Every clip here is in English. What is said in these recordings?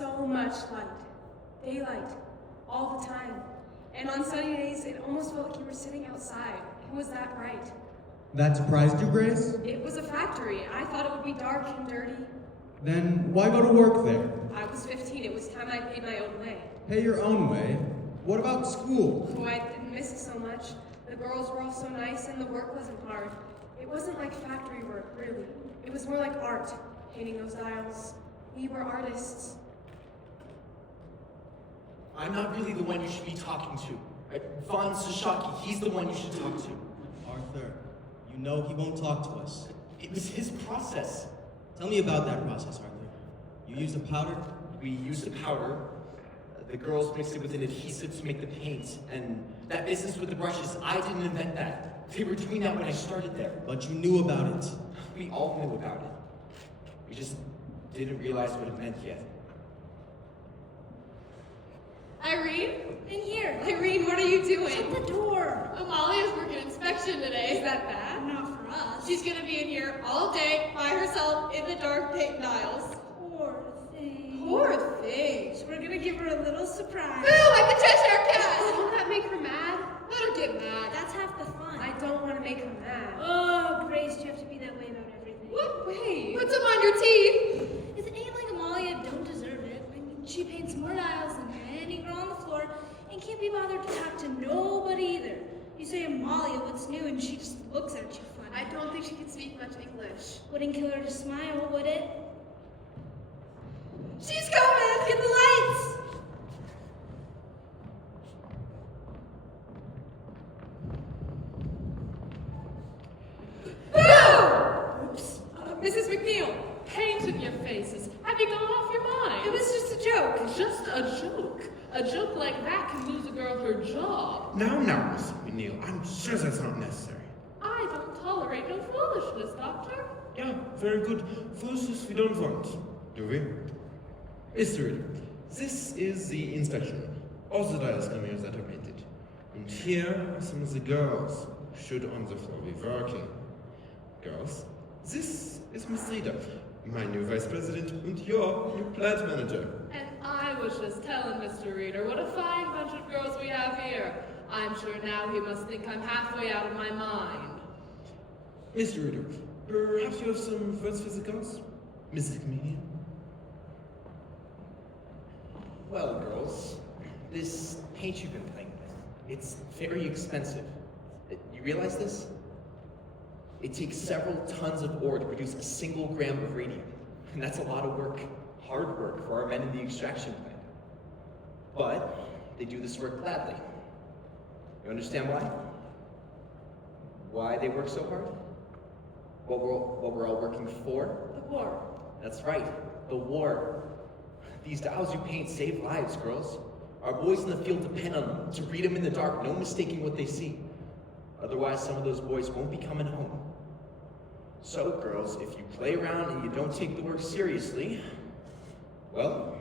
so much light. Daylight. All the time. And on sunny days, it almost felt like you were sitting outside. It was that bright. That surprised you, Grace? It was a factory. I thought it would be dark and dirty. Then why go to work there? I was 15. It was time I paid my own way. Pay your own way? What about school? Oh, I didn't miss it so much. The girls were all so nice and the work wasn't hard. It wasn't like factory work, really. It was more like art, painting those dials. We were artists. I'm not really the one you should be talking to. Von Sashaki, he's the one you should talk to. Arthur, you know he won't talk to us. It was his process. Tell me about that process, Arthur. You used a powder? We used a powder. The girls mixed it with an adhesive to make the paint. And that business with the brushes, I didn't invent that. They were doing that when I started there. But you knew about it. We all knew about it. We just didn't realize what it meant yet. Irene? In here. Irene, what are you doing? Shut the door. Amalia's working inspection today. Is that bad? Not for us. She's gonna be in here all day by herself in the dark paint dials. Poor thing. Poor thing. So we're gonna give her a little surprise. Boo, like the Cheshire Cat! Won't that make her mad? Let her get mad. That's half the fun. I don't want to make her mad. Oh, Grace, you have to be that way about everything. What? Wait. Put some on your teeth. If it ain't like Amalia, don't deserve it. I mean, she paints more dials than any girl on the floor and can't be bothered to talk to nobody either. You say Amalia, what's new, and she just looks at you funny. I don't think she can speak much English. Wouldn't kill her to smile, would it? She's coming! Get the lights! Oops. Mrs. McNeil. Paint in your faces. Have you gone off your mind? It was just a joke. Just a joke. A joke like that can lose a girl her job. Now, Miss McNeil, I'm sure that's not necessary. I don't tolerate no foolishness, Doctor. Yeah, very good. Foolishness we don't want, do we? Mr. Reader, this is the inspection room. All the dials coming that are painted. And here are some of the girls who should on the floor be working. Girls, this is Miss Reader, my new vice president and your new plant manager. And I was just telling Mr. Reader what a fine bunch of girls we have here. I'm sure now he must think I'm halfway out of my mind. Mr. Reader, perhaps you have some words for the girls? Mrs. Comedian? Well, girls, this paint you've been playing with, it's very expensive. You realize this? It takes several tons of ore to produce a single gram of radium. And that's a lot of work, hard work for our men in the extraction plant. But they do this work gladly. You understand why? Why they work so hard? What we're all working for? The war. That's right, the war. These dials you paint save lives, girls. Our boys in the field depend on them to read them in the dark, no mistaking what they see. Otherwise, some of those boys won't be coming home. So, girls, if you play around and you don't take the work seriously, well,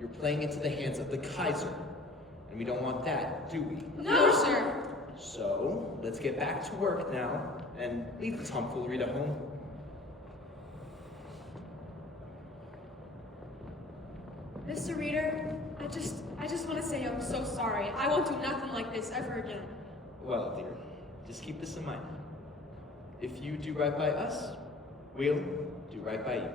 you're playing into the hands of the Kaiser. And we don't want that, do we? No, sir. So, let's get back to work now and leave the tomfoolery at home. Mr. Reader, I just want to say I'm so sorry. I won't do nothing like this ever again. Well, dear, just keep this in mind. If you do right by us, we'll do right by you.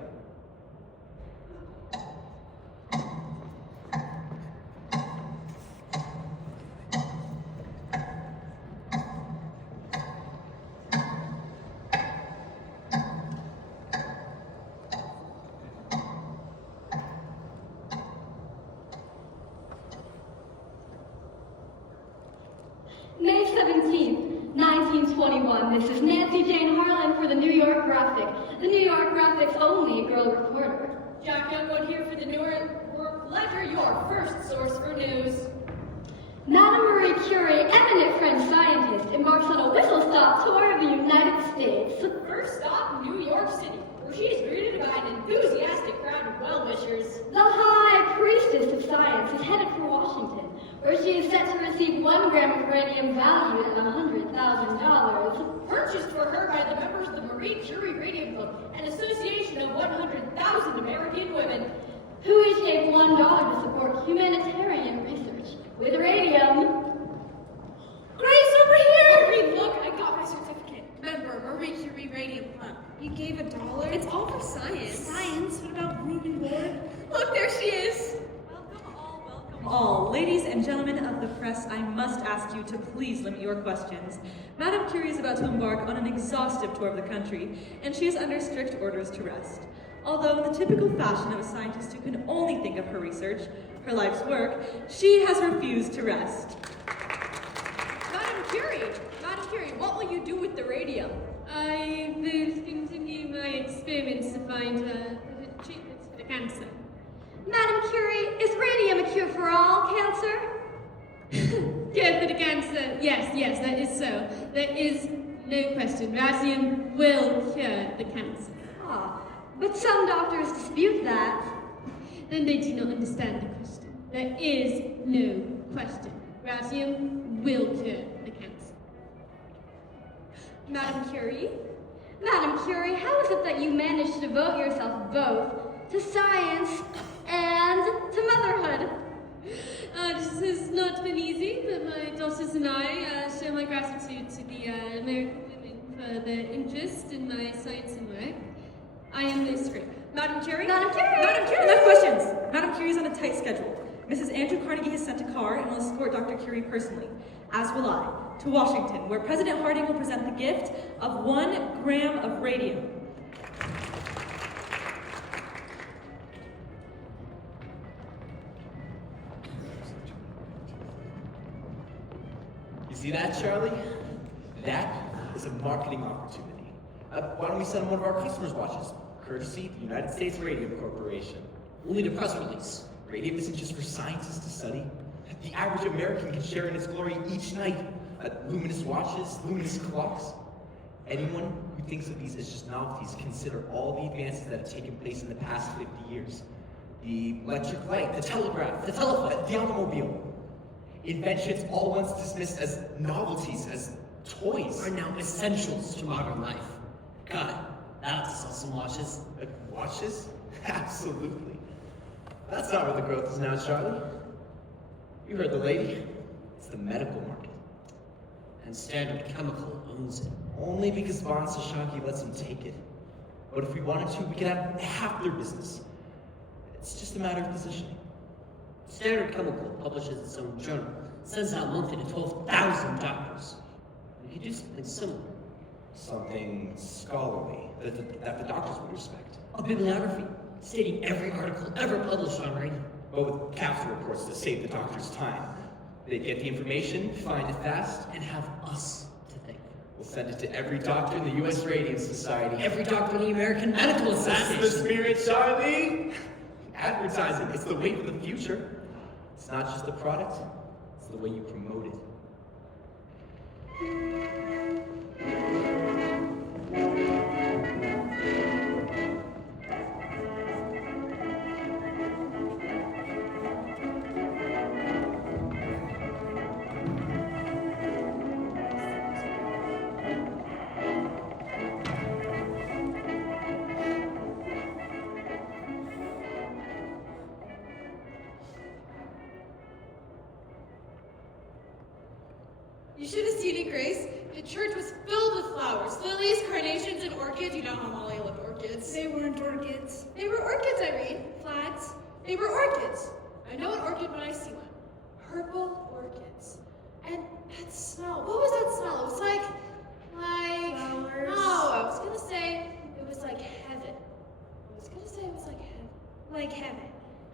May 17th, 1921. This is Nancy Jane Harlan for the New York Graphic. The New York Graphic's only girl reporter. Jack Youngwood here for the New York Ledger, your first source for news. Madame Marie Curie, eminent French scientist, embarks on a whistle-stop tour of the United States. First stop, New York City, where she is greeted by an enthusiastic crowd of well-wishers. The High Priestess of Science is headed for Washington, where she is set to receive 1 gram of radium valued at $100,000. Purchased for her by the members of the Marie Curie Radium Club, an association of 100,000 American women. who each gave $1 to support humanitarian research with radium. Grace, over here! Marie, look, I got my certificate. Member, Marie Curie Radium Club. You gave $1? It's all for science. Science? What about room and board? Look, there she is. Welcome all. Ladies and gentlemen of the press, I must ask you to please limit your questions. Madame Curie is about to embark on an exhaustive tour of the country, and she is under strict orders to rest. Although in the typical fashion of a scientist who can only think of her research, her life's work, she has refused to rest. Madam Curie, what will you do with the radium? I will continue my experiments to find treatments for the cancer. Madam Curie, is radium a cure for all cancer? Cure for the cancer? Yes, that is so. There is no question. Radium will cure the cancer. Ah, but some doctors dispute that. Then they do not understand the question. There is no question. Radium will cure the cancer. Madam Curie? Madam Curie, how is it that you managed to devote yourself both to science and to motherhood? This has not been easy, but my daughters and I show my gratitude to the American women for their interest in my science and work. I am most grateful. Madame Curie? Madam Curie! Madame Curie! Enough questions! Madame Curie is on a tight schedule. Mrs. Andrew Carnegie has sent a car and will escort Dr. Curie personally, as will I, to Washington, where President Harding will present the gift of 1 gram of radium. You see that, Charlie? That is a marketing opportunity. Why don't we send one of our customers' watches? Courtesy the United States Radium Corporation. Only the press release. Radium isn't just for scientists to study. The average American can share in its glory each night. Luminous watches, luminous clocks. Anyone who thinks of these as just novelties, consider all the advances that have taken place in the past 50 years. The electric light, the telegraph, the telephone, the automobile. Inventions all once dismissed as novelties, as toys. Are now essentials to modern life. God, that ought to sell some watches. Watches? Absolutely. That's not where the growth is now, Charlie. You heard the lady. It's the medical market. And Standard Chemical owns it. Only because Von Sashaki lets him take it. But if we wanted to, we could have half their business. It's just a matter of positioning. Standard Chemical publishes its own journal, sends out monthly to 12,000 doctors. We could do something similar. Something scholarly that the doctors would respect. A bibliography stating every article ever published on radium. But with capsule reports to save the doctor's time. They'd get the information, find it fast, and have us to thank. We'll send it to every doctor in the U.S. Radium Society. Every doctor in the American Medical Association. That's the spirit, Charlie! Advertising, it's the wave of the future. It's not just the product, it's the way you promote it. You should have seen it, Grace. The church was filled with flowers. Lilies, carnations, and orchids. You know how Molly loved orchids. They weren't orchids. They were orchids, Irene. Flags. They were orchids. I know an orchid when I see one. Purple orchids. And that smell. What was that smell? It was like Flowers. No, I was gonna say it was like heaven. Like heaven.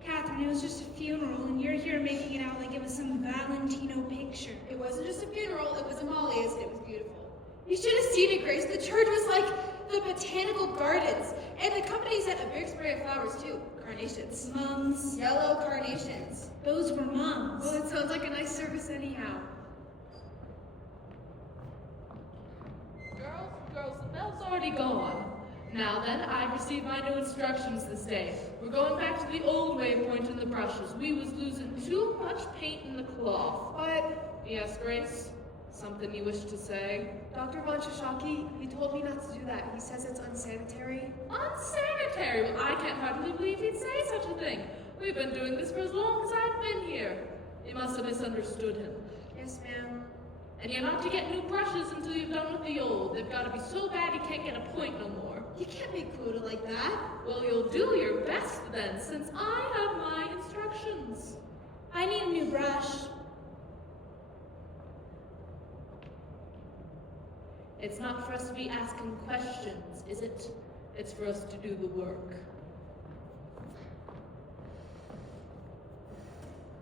Catherine, it was just a funeral, and you're here making it out like it was some Valentino picture. It wasn't just a funeral, it was Amalia's, and it was beautiful. You should have seen it, Grace. The church was like the botanical gardens. And the company sent a big spray of flowers, too. Carnations. Mums. Yellow carnations. Those were mums. Well, it sounds like a nice service anyhow. Girls, the bell's already gone. Now then, I've received my new instructions this day. We're going back to the old way of pointing the brushes. We was losing too much paint in the cloth. But, Yes, Grace? Something you wish to say? Dr. Von Shashaki, he told me not to do that. He says it's unsanitary. Unsanitary? Well, I can't hardly believe he'd say such a thing. We've been doing this for as long as I've been here. You must have misunderstood him. Yes, ma'am. And you're not to get new brushes until you've done with the old. They've got to be so bad you can't get a point no more. You can't make quota like that. Well, you'll do your best then, since I have my instructions. I need a new brush. It's not for us to be asking questions, is it? It's for us to do the work.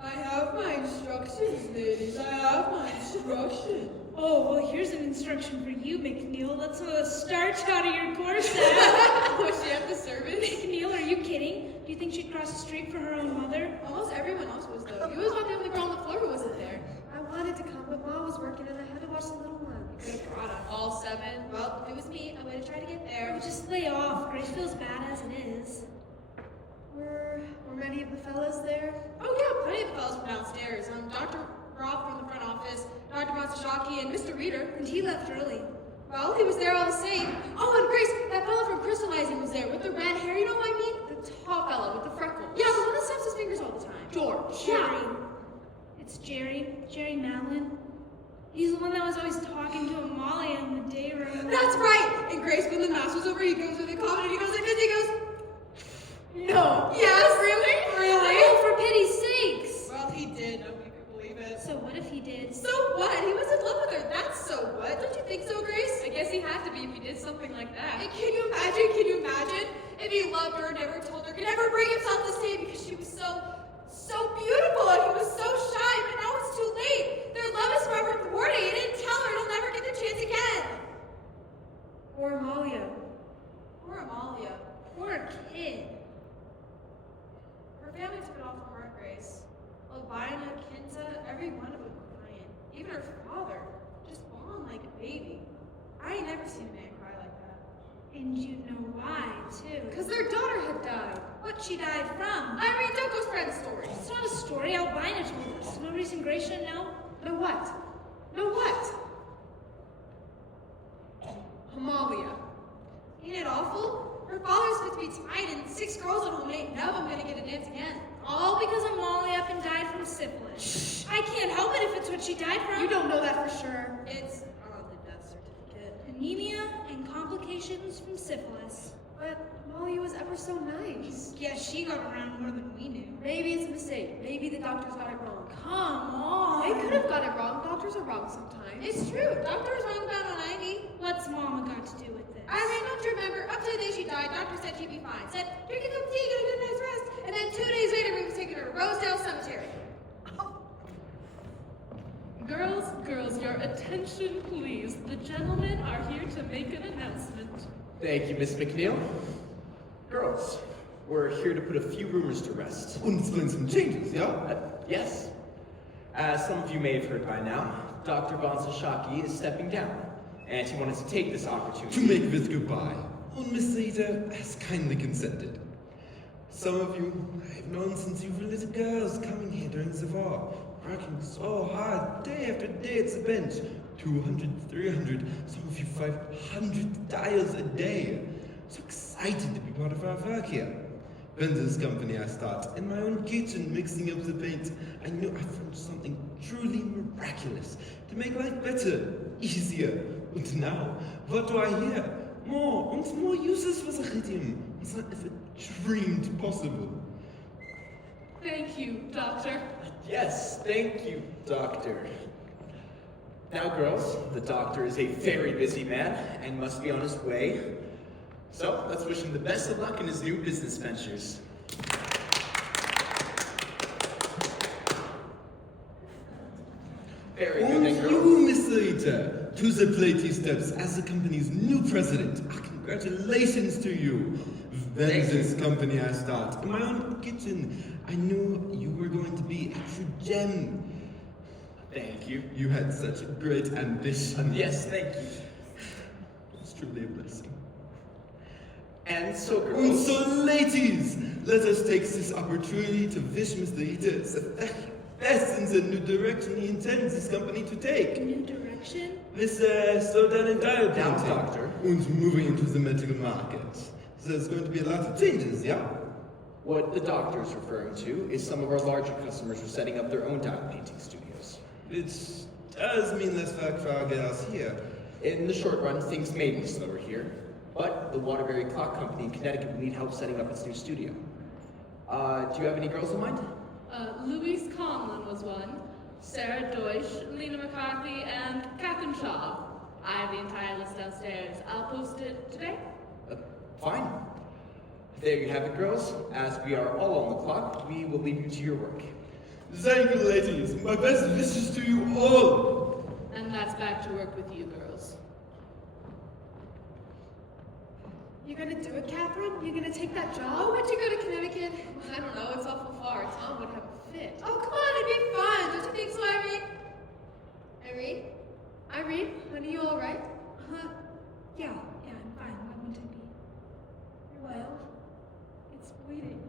I have my instructions, ladies. I have my instructions. Oh, well, here's an instruction for you, McNeil. Let's starch out of your corset. Was she at the service? McNeil, are you kidding? Do you think she'd cross the street for her own mother? Almost everyone else was, though. You was not the only girl on the floor who wasn't there. I wanted to come, but Mom was working and I had to watch the little one. You could have brought up all 7. Well, if it was me, I would have tried to get there. Oh, just lay off. Grace feels bad as it is. Were many of the fellas there? Oh, yeah, plenty of the fellas from downstairs. Dr. Roth from the front office, Dr. Matsashaki, and Mr. Reader. And he left early. Well, he was there all the same. Oh, and Grace, that fellow from Crystallizing was there with the red hair. You know what I mean? The tall fellow with the freckles. Yeah, the one that snaps his fingers all the time. George. Jerry. It's Jerry. Jerry Mallon. He's the one that was always talking to Amalia in the day room. That's right! And Grace, when the mass was over, he goes with the comment and he goes like this, he goes, no. Yes, really? Really? Oh, for pity's sakes! Well, he did. Nobody could believe it. So what if he did? So what? He was in love with her. That's so what? Don't you think so, Grace? I guess he had to be if he did something like that. And can you imagine? Can you imagine? If he loved her, never told her, could never bring himself to stay because she was so beautiful and he was so shy, but now it's too late. Their love is forever thwarted. He didn't tell her. He'll never get the chance again. Poor Amalia. Poor Amalia. Poor kid. Her family took it all from her, Grace. Elvina, Kinta, every one of them crying. Even her father, just bawling like a baby. I ain't never seen a man cry like that. And you know why, too. Because their daughter had died. What she died from? Irene, don't go spreading stories. It's not a story. Albina told us. No reason Grace shouldn't know. Know what? Know what? Amalia. Ain't it awful? Her father's fit to be tied and 6 girls at home, and ain't none of them gonna get a dance again. All because Amalia up and died from syphilis. I can't help it if it's what she died from. You don't know that for sure. It's on the death certificate. Anemia and complications from syphilis. But Amalia was ever so nice. Yeah, she got around more than we knew. Maybe it's a mistake. Maybe the doctors got it wrong. Come on. They could have got it wrong. Doctors are wrong sometimes. It's true. Doctors wrong about on Ivy. What's Mama got to do with this? Irene, don't you remember? Up to the day she died, doctor said she'd be fine. Said, drink a cup of tea, get a good night's rest. And then 2 days later, we was taking her to Rosedale Cemetery. Girls, your attention, please. The gentlemen are here to make an announcement. Thank you, Miss McNeil. Girls, we're here to put a few rumors to rest. Und explain some changes, yeah? Yes. As some of you may have heard by now, Dr. Von Sashaki is stepping down, and he wanted to take this opportunity To make this goodbye. Und Miss Rita has kindly consented. Some of you I've known since you were little girls coming here during the war, working so hard, day after day at the bench. 200, 300, some of you 500 dials a day. So excited to be part of our work here. When this company I start, in my own kitchen mixing up the paint, I knew I found something truly miraculous to make life better, easier. And now, what do I hear? More and more uses for the radium. It's not ever dreamed possible. Thank you, Doctor. Yes, thank you, Doctor. Now, girls, the doctor is a very busy man and must be on his way. So, let's wish him the best of luck in his new business ventures. Very good, And then, girls. you, Miss Rita, to the plate he steps as the company's new president. Congratulations to you. When this company I start, in my own kitchen, I knew you were going to be a true gem. Thank you. You had such a great ambition. Yes, thank you. It's truly a blessing. And so, And girls. so, ladies, let us take this opportunity to wish Mr. Rita the very best in the new direction he intends this company to take. New direction? With slowdown and dial Now, painting. Doctor. And moving into the medical market. There's going to be a lot of changes, yeah? What the doctor's referring to is some of our larger customers are setting up their own dial painting studios. It does mean less work for our girls here. In the short run, things may be slower here, but the Waterbury Clock Company in Connecticut will need help setting up its new studio. Do you have any girls in mind? Louise Conlon was one, Sarah Deutsch, Lena McCarthy, and Catherine Shaw. I have the entire list downstairs. I'll post it today. Fine. There you have it, girls. As we are all on the clock, we will leave you to your work. Thank you, ladies. My best wishes to you all. And that's back to work with you girls. You gonna do it, Catherine? You gonna take that job? Oh, why'd you go to Connecticut? I don't know, it's awful far. Tom would have a fit. Oh, come on, it'd be fun. Don't you think so, Irene? Irene? Irene, honey, you alright? Yeah, I'm fine. Why wouldn't I be? Well, it's waiting.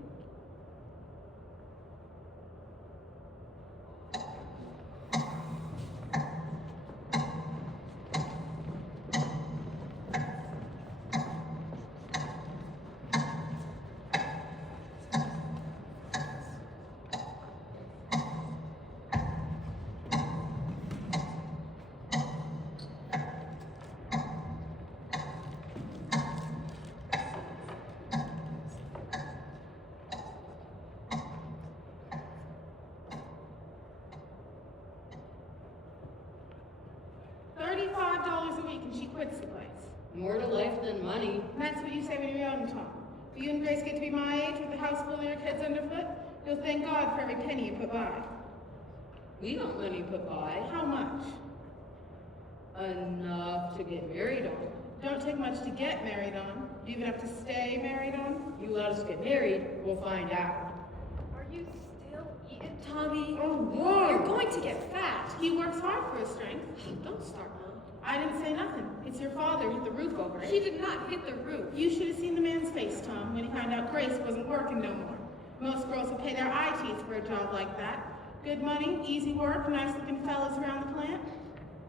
$35 a week and she quits the place. More to life than money. That's what you say when you're young, Tom. If you and Grace get to be my age with the house full of your kids underfoot, you'll thank God for every penny you put by. We don't money put by. How much? Enough to get married on. Don't take much to get married on. Do you even have to stay married on? You let us get married, we'll find out. Are you still eating, Tommy? Oh, whoa! You're going to get fat. He works hard for his strength. Don't start, Mom. I didn't say nothing. It's your father who hit the roof over it. He did not hit the roof. You should have seen the man's face, Tom, when he found out Grace wasn't working no more. Most girls would pay their eye teeth for a job like that. Good money, easy work, nice-looking fellas around the plant.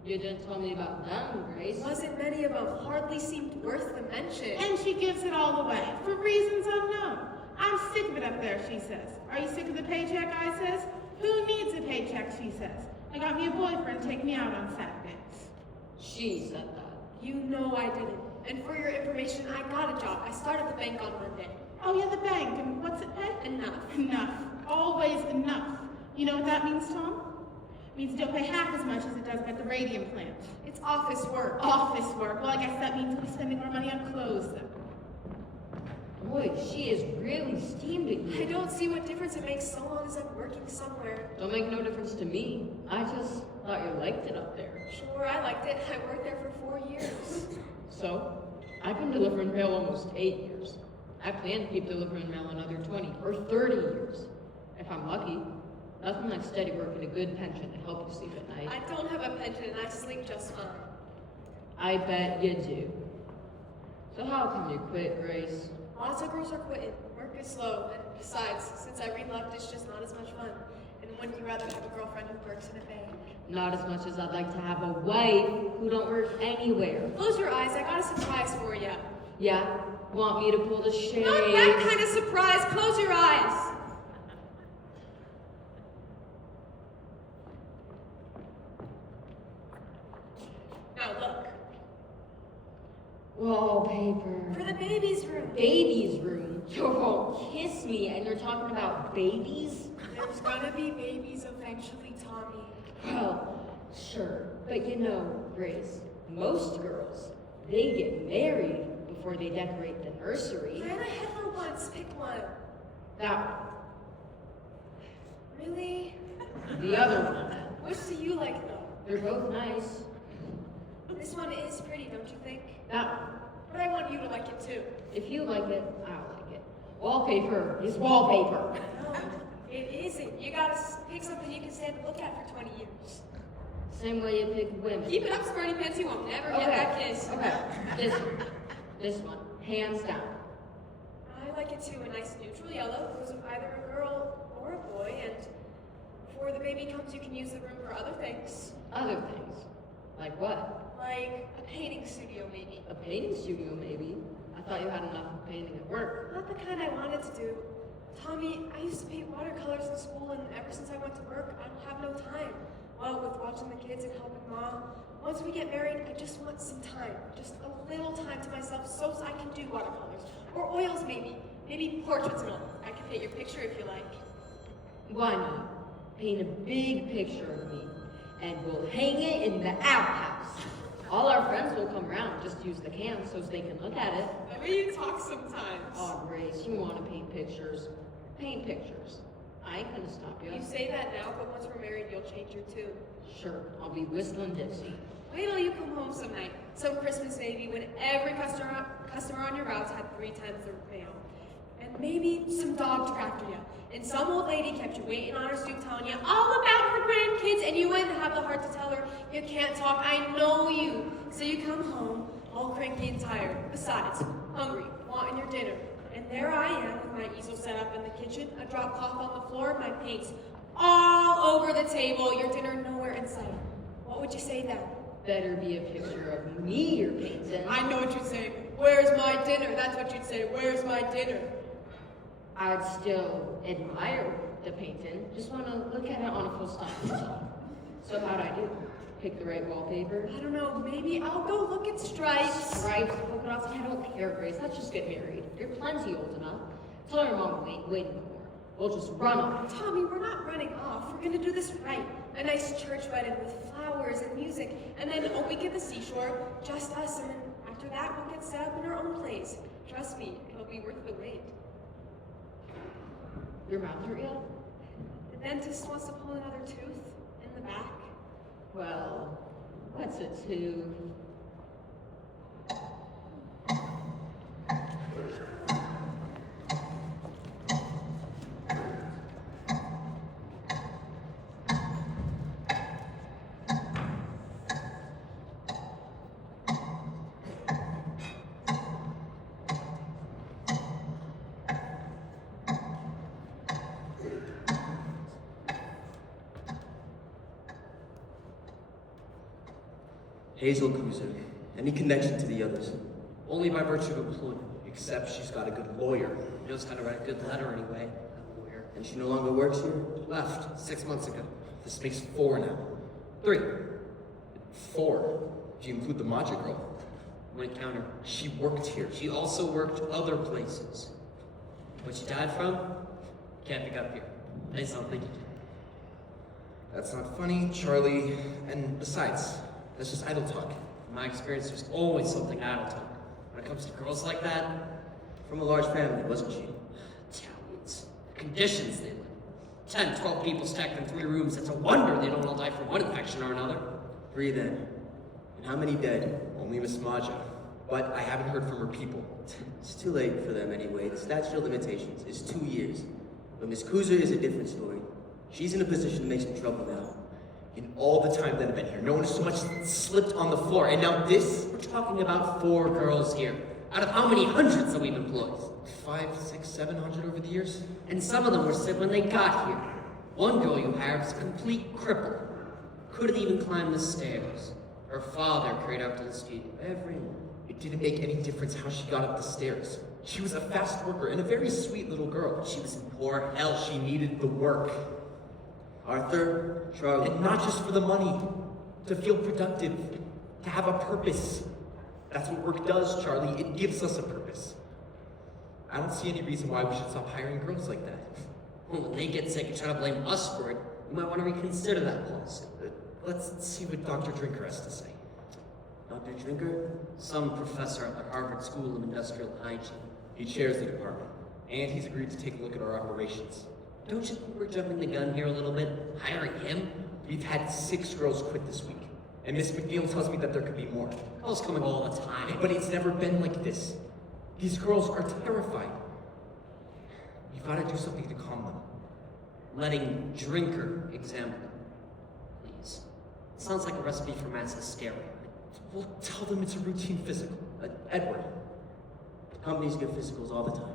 You didn't tell me about them, Grace. Wasn't many of them hardly seemed worth the mention. And she gives it all away, for reasons unknown. I'm sick of it up there, she says. Are you sick of the paycheck, I says? Who needs a paycheck, she says. I got me a boyfriend to take me out on Saturdays. She said that. You know I didn't. And for your information, I got a job. I started the bank on Monday. Oh yeah, the bank, and what's it pay? Enough. Enough. Always enough. You know what that means, Tom? It means you don't pay half as much as it does at the radium plant. It's office work. Office work. Well, I guess that means we'll be spending more money on clothes, then. Boy, she is really steamed at you. I don't see what difference it makes so long as I'm working somewhere. Don't make no difference to me. I just thought you liked it up there. Sure, I liked it. I worked there for 4 years. So, I've been delivering mail almost 8 years. I plan to keep delivering mail another 20 or 30 years. If I'm lucky. Nothing like steady work and a good pension to help you sleep at night. I don't have a pension and I sleep just fine. I bet you do. So how come you quit, Grace? Lots of girls are quitting. Work is slow, and besides, since Irene left, it's just not as much fun. And wouldn't you rather have a girlfriend who works in a bank? Not as much as I'd like to have a wife who don't work anywhere. Close your eyes, I got a surprise for you. Yeah? Want me to pull the shade? Not that kind of surprise, close your eyes. Now look. Wallpaper. For the baby's room. Baby's room? You won't kiss me and you're talking about babies? There's gonna be babies eventually, Tommy. Well, sure. But you know, Grace, most girls, they get married before they decorate the nursery. Plan ahead for once, pick one. That Really? one. The other one. Which do you like though? They're both nice. This one is pretty, don't you think? That one. But I want you to like it too. If you like it, I'll like it. Wallpaper is wallpaper. No, it isn't. You gotta pick something you can stand to look at for 20 years. Same way you pick women. Keep it up, Squirty Pants. You won't never get that kiss. Okay. This one. This one. Hands down. I like it too. A nice neutral yellow goes with either a girl or a boy. And before the baby comes, you can use the room for other things. Other things. Like what? Like a painting studio, maybe. A painting studio, maybe. I thought you had enough of painting at work. Not the kind I wanted to do. Tommy, I used to paint watercolors in school, and ever since I went to work, I don't have no time. Well, with watching the kids and helping Mom, once we get married, I just want some time. Just a little time to myself so I can do watercolors. Or oils, maybe. Maybe portraits and all. I can paint your picture if you like. Why not? Paint a big picture of me, and we'll hang it in the outhouse. All our friends will come around, just use the cam so they can look at it. The way you talk sometimes. Oh, Grace, you want to paint pictures. Paint pictures. I ain't gonna stop you. You say that now, but once we're married, you'll change your tune. Sure, I'll be whistling Dixie. Wait till you come home some night, some Christmas maybe, when every customer on your routes had 3 times their pay. And maybe some dog to after you. And some old lady kept you waiting on her stoop telling you all about her grandkids, and you wouldn't have the heart to tell her you can't talk. I know you. So you come home, all cranky and tired. Besides, hungry, wanting your dinner. And there I am with my easel set up in the kitchen, a drop cloth on the floor, my paints all over the table, your dinner nowhere in sight. What would you say then? Better be a picture of me you're painting. I know what you'd say. Where's my dinner? That's what you'd say. Where's my dinner? I'd still admire the painting, just want to look at it on a full stop. So how'd I do? Pick the right wallpaper? I don't know, maybe I'll go look at stripes. Stripes, polka dots, I don't care, Grace. Let's just get married. You're plenty old enough. Tell your mom wait in the corner. We'll just run off. Tommy, we're not running off. We're gonna do this right. A nice church wedding with flowers and music, and then a week at the seashore, just us, and then after that we'll get set up in our own place. Trust me, it'll be worth the wait. Your mouth hurt yet? The dentist wants to pull another tooth in the back. Well, what's a tooth? Hazel Cruiser. Any connection to the others? Only by virtue of employment. Except she's got a good lawyer. Knows how to write a good letter anyway. A lawyer. And she no longer works here? Left 6 months ago. This makes 4 now. 3. 4. If you include the Maja girl. Wouldn't count her. She worked here. She also worked other places. What she died from? Can't pick up here. I just don't think you can. That's not funny, Charlie. And besides, that's just idle talk. In my experience, there's always something idle talk. When it comes to girls like that, from a large family, wasn't she? Italians. The conditions they live in. 10, 12 people stacked in 3 rooms. It's a wonder they don't all die from one infection or another. 3 then. And how many dead? Only Miss Maja. But I haven't heard from her people. It's too late for them anyway. The statute of limitations is 2 years. But Miss Cruiser is a different story. She's in a position to make some trouble now. In all the time that I've been here, no one has so much slipped on the floor. And now this? We're talking about 4 girls here. Out of how many hundreds that we've employed? 5, 6, 700 over the years? And some of them were sick when they got here. One girl you hired was a complete cripple. Couldn't even climb the stairs. Her father carried her up to the studio every morning. It didn't make any difference how she got up the stairs. She was a fast worker and a very sweet little girl. She was in poor health. She needed the work. Arthur, Charlie. And not just for the money. To feel productive. To have a purpose. That's what work does, Charlie. It gives us a purpose. I don't see any reason why we should stop hiring girls like that. Well, when they get sick and try to blame us for it, you might want to reconsider that policy. Let's see what Dr. Drinker has to say. Dr. Drinker? Some professor at the Harvard School of Industrial Hygiene. He chairs the department. And he's agreed to take a look at our operations. Don't you think we're jumping the gun here a little bit? Hiring him? We've had 6 girls quit this week. And Miss McNeil tells me that there could be more. Girls coming all the time. But it's never been like this. These girls are terrified. We've got to do something to calm them. Letting Drinker examine them. Please. It sounds like a recipe for mass hysteria. We'll tell them it's a routine physical. Edward. Companies give physicals all the time.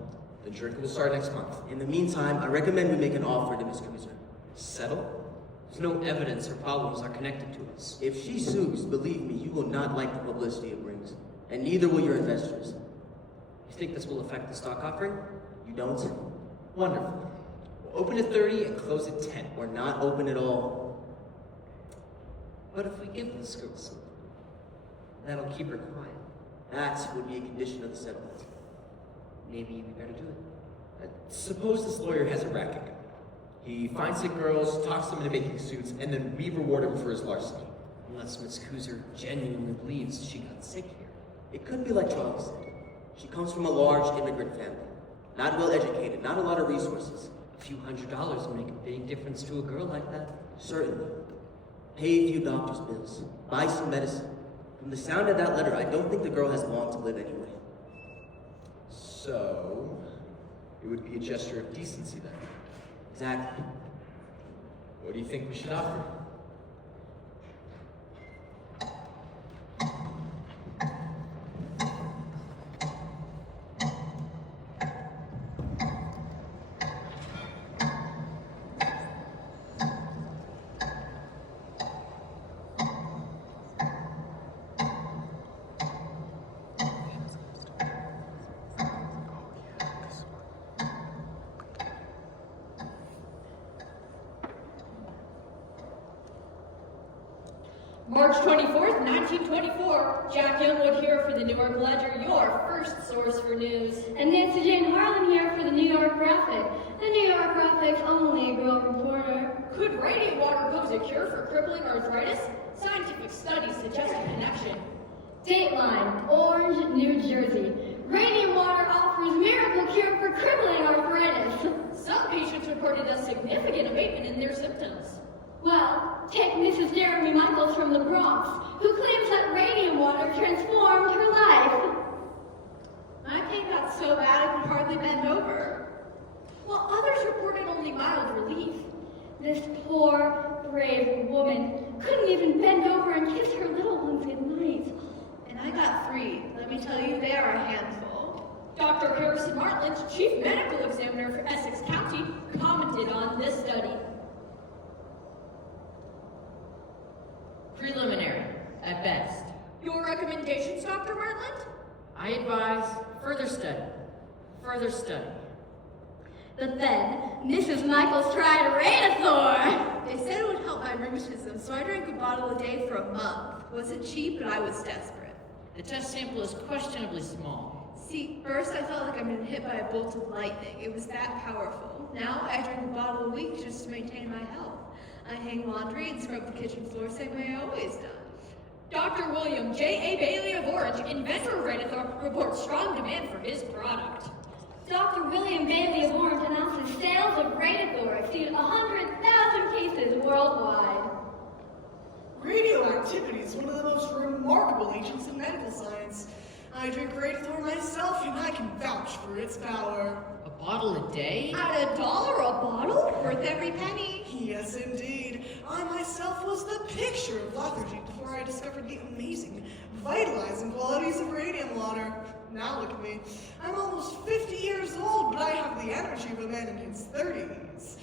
The Drinker will start next month. In the meantime, I recommend we make an offer to Miss Cruiser. Settle? There's no evidence her problems are connected to us. If she sues, believe me, you will not like the publicity it brings. And neither will your investors. You think this will affect the stock offering? You don't? Wonderful. We'll open at 30 and close at 10. We're not open at all. But if we give this girl something, that'll keep her quiet. That would be a condition of the settlement. Maybe we better do it. Suppose this lawyer has a racket. He finds sick girls, talks them into making suits, and then we reward him for his larceny. Unless Miss Kuzer genuinely believes she got sick here. It could be like Charlie said. She comes from a large immigrant family. Not well educated, not a lot of resources. A few $100s would make a big difference to a girl like that. Certainly. Pay a few doctor's bills. Buy some medicine. From the sound of that letter, I don't think the girl has long to live anyway. So, it would be a gesture of decency then. Exactly. What do you think we should offer? March 24th, 1924, Jack Youngwood here for the New York Ledger, your first source for news. And Nancy Jane Harlan here for the New York Graphic. The New York Graphic's only girl reporter. Could radiant water pose a cure for crippling arthritis? Scientific studies suggest a connection. Dateline, Orange, New Jersey. Radiant water offers miracle cure for crippling arthritis. Some patients reported a significant abatement in their symptoms. Well, take Mrs. Jeremy Michaels from the Bronx, who claims that radiant water transformed her life. My pain got so bad I could hardly bend over. While others reported only mild relief. This poor, brave woman couldn't even bend over and kiss her little ones at night. And I got 3. Let me tell you, they are a handful. Dr. Harrison Martland, chief medical examiner for Essex County, commented on this study. Preliminary, at best. Your recommendations, Dr. Martland? I advise further study. Further study. But then, Mrs. Michaels tried Radathor. They said it would help my rheumatism, so I drank a bottle a day for a month. It wasn't cheap, but I was desperate. The test sample is questionably small. See, first I felt like I'd been hit by a bolt of lightning. It was that powerful. Now I drink a bottle a week just to maintain my health. I hang laundry and scrub the kitchen floor same way I always done. Dr. William J. A. Bailey of Orange, inventor of Radathor, reports strong demand for his product. Dr. William Bailey of Orange announces sales of Radathor exceed 100,000 cases worldwide. Radioactivity is one of the most remarkable agents in medical science. I drink Radiathor myself, and I can vouch for its power. A bottle a day? At $1 a bottle? Worth every penny? Yes, indeed. I myself was the picture of lethargy before I discovered the amazing, vitalizing qualities of radium water. Now look at me. I'm almost 50 years old, but I have the energy of a man in his 30s.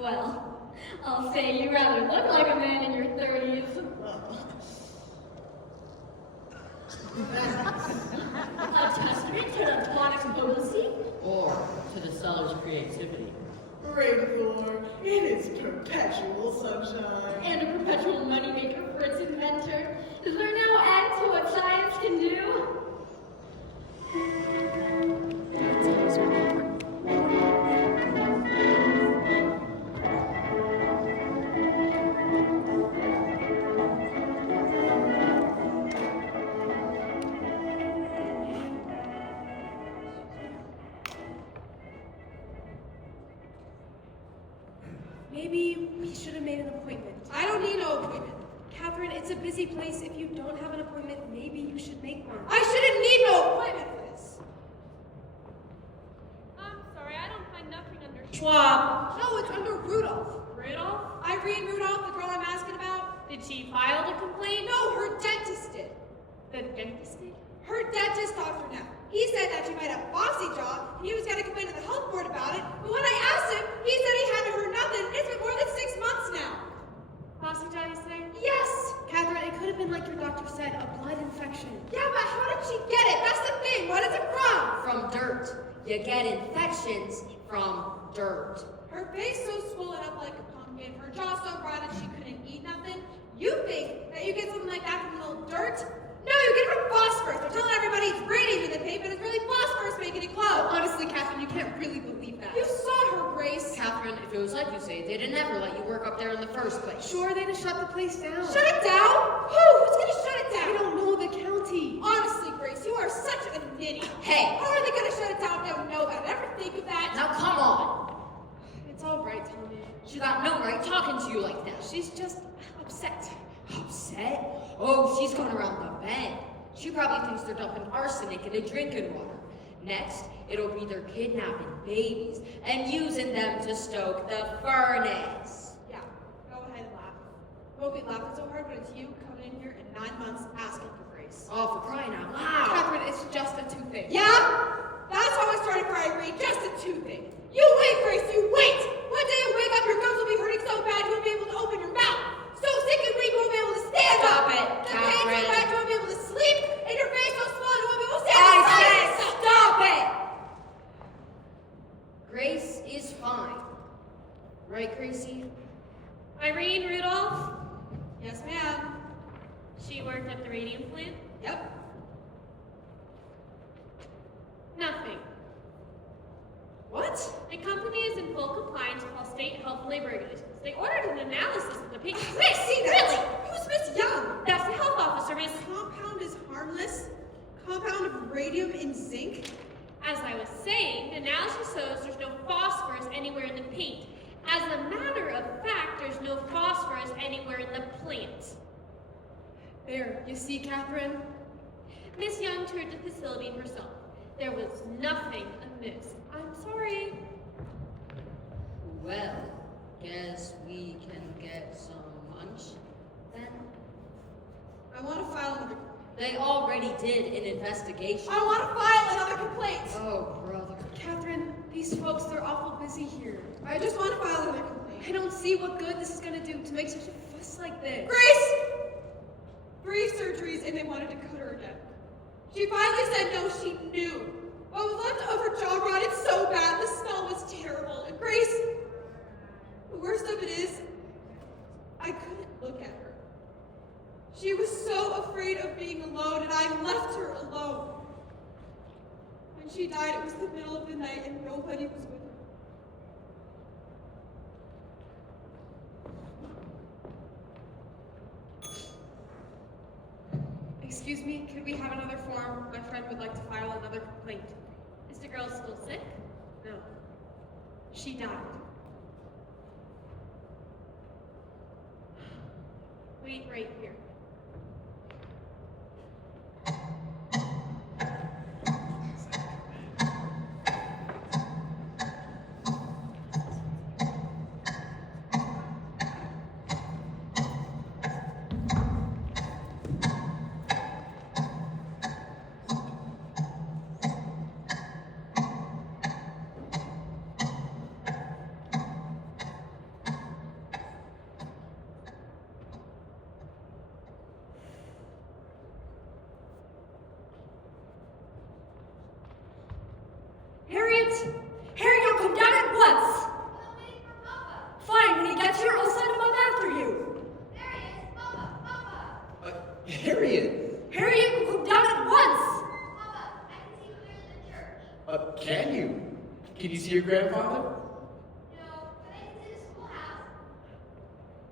Well, I'll say you rather look like a man in your 30s. A testament to the tonic's potency? Or to the seller's creativity? Radiathor, it is perpetual sunshine. And a perpetual moneymaker for its inventor. Is there no end to what science can do? Maybe we should have made an appointment. I don't need no appointment. Catherine, it's a busy place. If you don't have an appointment, maybe you should make one. I shouldn't need no appointment for this. I'm sorry, I don't find nothing under Schwab. No, it's under Rudolph. Rudolph? Irene Rudolph, the girl I'm asking about. Did she file the complaint? No, her dentist did. The dentist did? Her dentist talked her now. He said that she might have a bossy job, and he was going to complain to the health board about it, but when I asked him, he said he hadn't heard nothing. It's been more than 6 months now. Bossy job, you say? Yes! Catherine, it could have been like your doctor said, a blood infection. Yeah, but how did she get it? That's the thing. What is it from? From dirt. You get infections from dirt. Her face so swollen up like a pumpkin, her jaw so broad that she couldn't eat nothing. You think that you get something like that from a little dirt? No, you get it from phosphorus. They're telling everybody it's radium in the paint, but it's really phosphorus making it glow. Honestly, Catherine, you can't really believe that. You saw her, Grace. Catherine, if it was like you say, they'd have never let you work up there in the first place. Sure, they'd have shut the place down. Shut it down? Who's gonna shut it down? I don't know the county. Honestly, Grace, you are such a nitty. Hey! How are they gonna shut it down if they don't know about it? Ever think of that? Now come on! It's all right, Tommy. She got no right talking to you like that. She's just upset. Upset? Oh, she's going around the bend. She probably thinks they're dumping arsenic in the drinking water. Next, it'll be they're kidnapping babies and using them to stoke the furnace. Yeah, go ahead and laugh. You won't be laughing so hard when it's you coming in here in 9 months asking for Grace. Oh, for crying out loud. Catherine, it's just a toothache. Yeah? That's how I started for Irene, just a toothache. You wait, Grace, you wait! One day you'll wake up, your gums will be hurting so bad you won't be able to open your mouth. So sick and weak you won't be able to stand Stop up. it, The pain so Catherine. bad you won't be able to sleep, and your face so swollen you won't be able to stand I beside said yourself. stop it! Grace is fine. Right, Gracie? Irene Rudolph, Yes, ma'am. she worked at the radium plant. Yep. Nothing. What? The company is in full compliance with all state health and labor regulations. They ordered an analysis of the patient. Wait, see that? Really? Who's Miss Young? That's the health officer, Miss. Compound is harmless. Compound of radium and zinc. As I was saying, the analysis shows there's no phosphorus anywhere in the paint. As a matter of fact, there's no phosphorus anywhere in the plant. There, you see, Catherine? Miss Young toured the facility herself. There was nothing amiss. I'm sorry. Well, guess we can get some lunch then? I want to file another. They already did an investigation. I want to file another complaint. Oh, brother. Catherine, these folks, they're awful busy here. I just want to file another complaint. I don't see what good this is gonna do to make such a fuss like this. Grace! 3 surgeries and they wanted to cut her again. She finally said no, she knew. What was left of her jaw rotted so bad, the smell was terrible. And Grace, the worst of it is, I couldn't look at her. She was so afraid of being alone, and I left her alone. When she died, it was the middle of the night, and nobody was with her. Excuse me, could we have another form? My friend would like to file another complaint. Is the girl still sick? No. She died. Wait right here. Harriet! Harriet, come down at once! Fine, when he gets here, I'll send him up after you. Harriet! Harriet, come down at once! Can you? Can you see your grandfather?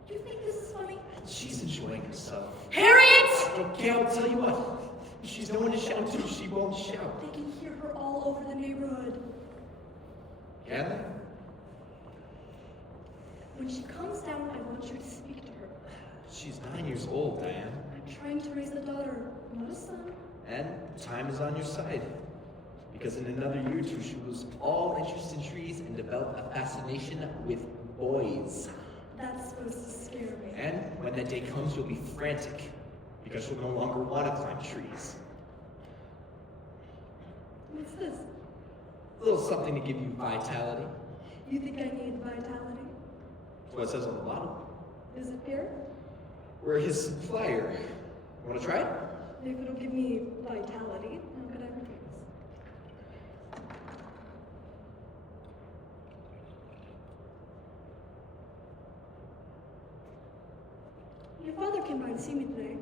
You think this is funny? She's enjoying herself. Harriet! Okay, I'll tell you what. She's no one to shout to. She won't shout. They can hear her all over the neighborhood. Can they? When she comes down, I want you to speak to her. She's 9 years old, Diane. I'm trying to raise a daughter, not a son. And time is on your side. Because in another year or two, she will lose all interest in trees and develop a fascination with boys. That's supposed to scare me. And when that day comes, you'll be frantic. Because you'll no longer want to climb trees. What's this? A little something to give you vitality. You think I need vitality? That's what it says on the bottle. Is it here? We're his supplier. Want to try it? If it'll give me vitality, how could I refuse? father came by to see me today.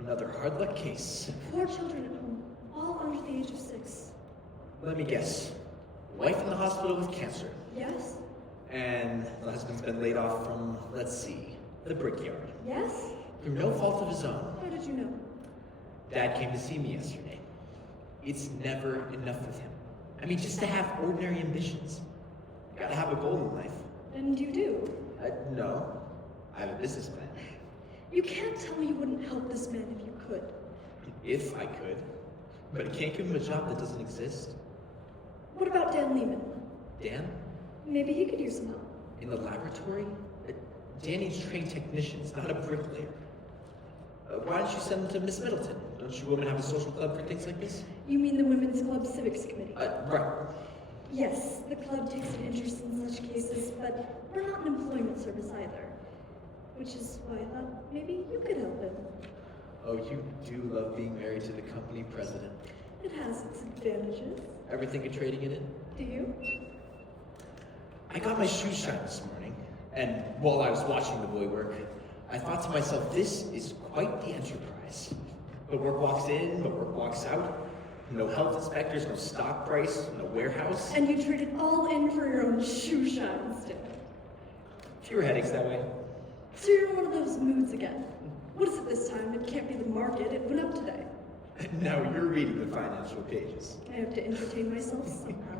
Another hard luck case. 4 children at home, all under the age of 6. Let me guess. Wife in the hospital with cancer. Yes? And the husband's been laid off from, let's see, the brickyard. Yes? Through no fault of his own. How did you know? Dad came to see me yesterday. It's never enough with him. I mean, just to have ordinary ambitions. You gotta have a goal in life. And you do? No. I have a business plan. You can't tell me you wouldn't help this man if you could. If I could. But I can't give him a job that doesn't exist. What about Dan Lehman? Dan? Maybe he could use some help. In the laboratory? Dan needs trained technicians, not a bricklayer. Why don't you send them to Miss Middleton? Don't you women have a social club for things like this? You mean the Women's Club Civics Committee? Right. Yes, the club takes an interest in such cases, but we're not an employment service either. Which is why I thought maybe you could help him. Oh, you do love being married to the company president. It has its advantages. Ever think of trading in it? Do you? I got my shoes shined this morning, and while I was watching the boy work, I thought to myself, this is quite the enterprise. The work walks in, the work walks out. No health inspectors, no stock price, no warehouse. And you traded all in for your own shoe shine instead. Fewer headaches that way. So you're in one of those moods again. What is it this time? It can't be the market. It went up today. Now you're reading the financial pages. I have to entertain myself somehow.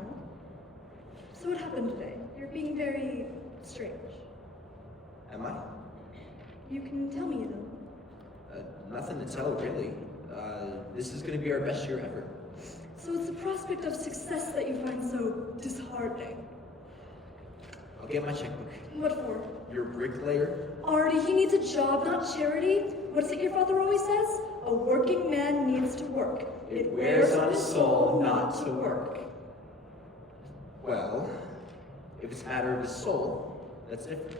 So what happened today? You're being very strange. Am I? You can tell me, you know. Nothing to tell, really. This is going to be our best year ever. So it's the prospect of success that you find so disheartening. I'll get my checkbook. What for? Your bricklayer? Artie, he needs a job, not charity. What is it your father always says? A working man needs to work. It wears on his soul not to work. Well, if it's a matter of his soul, that's different.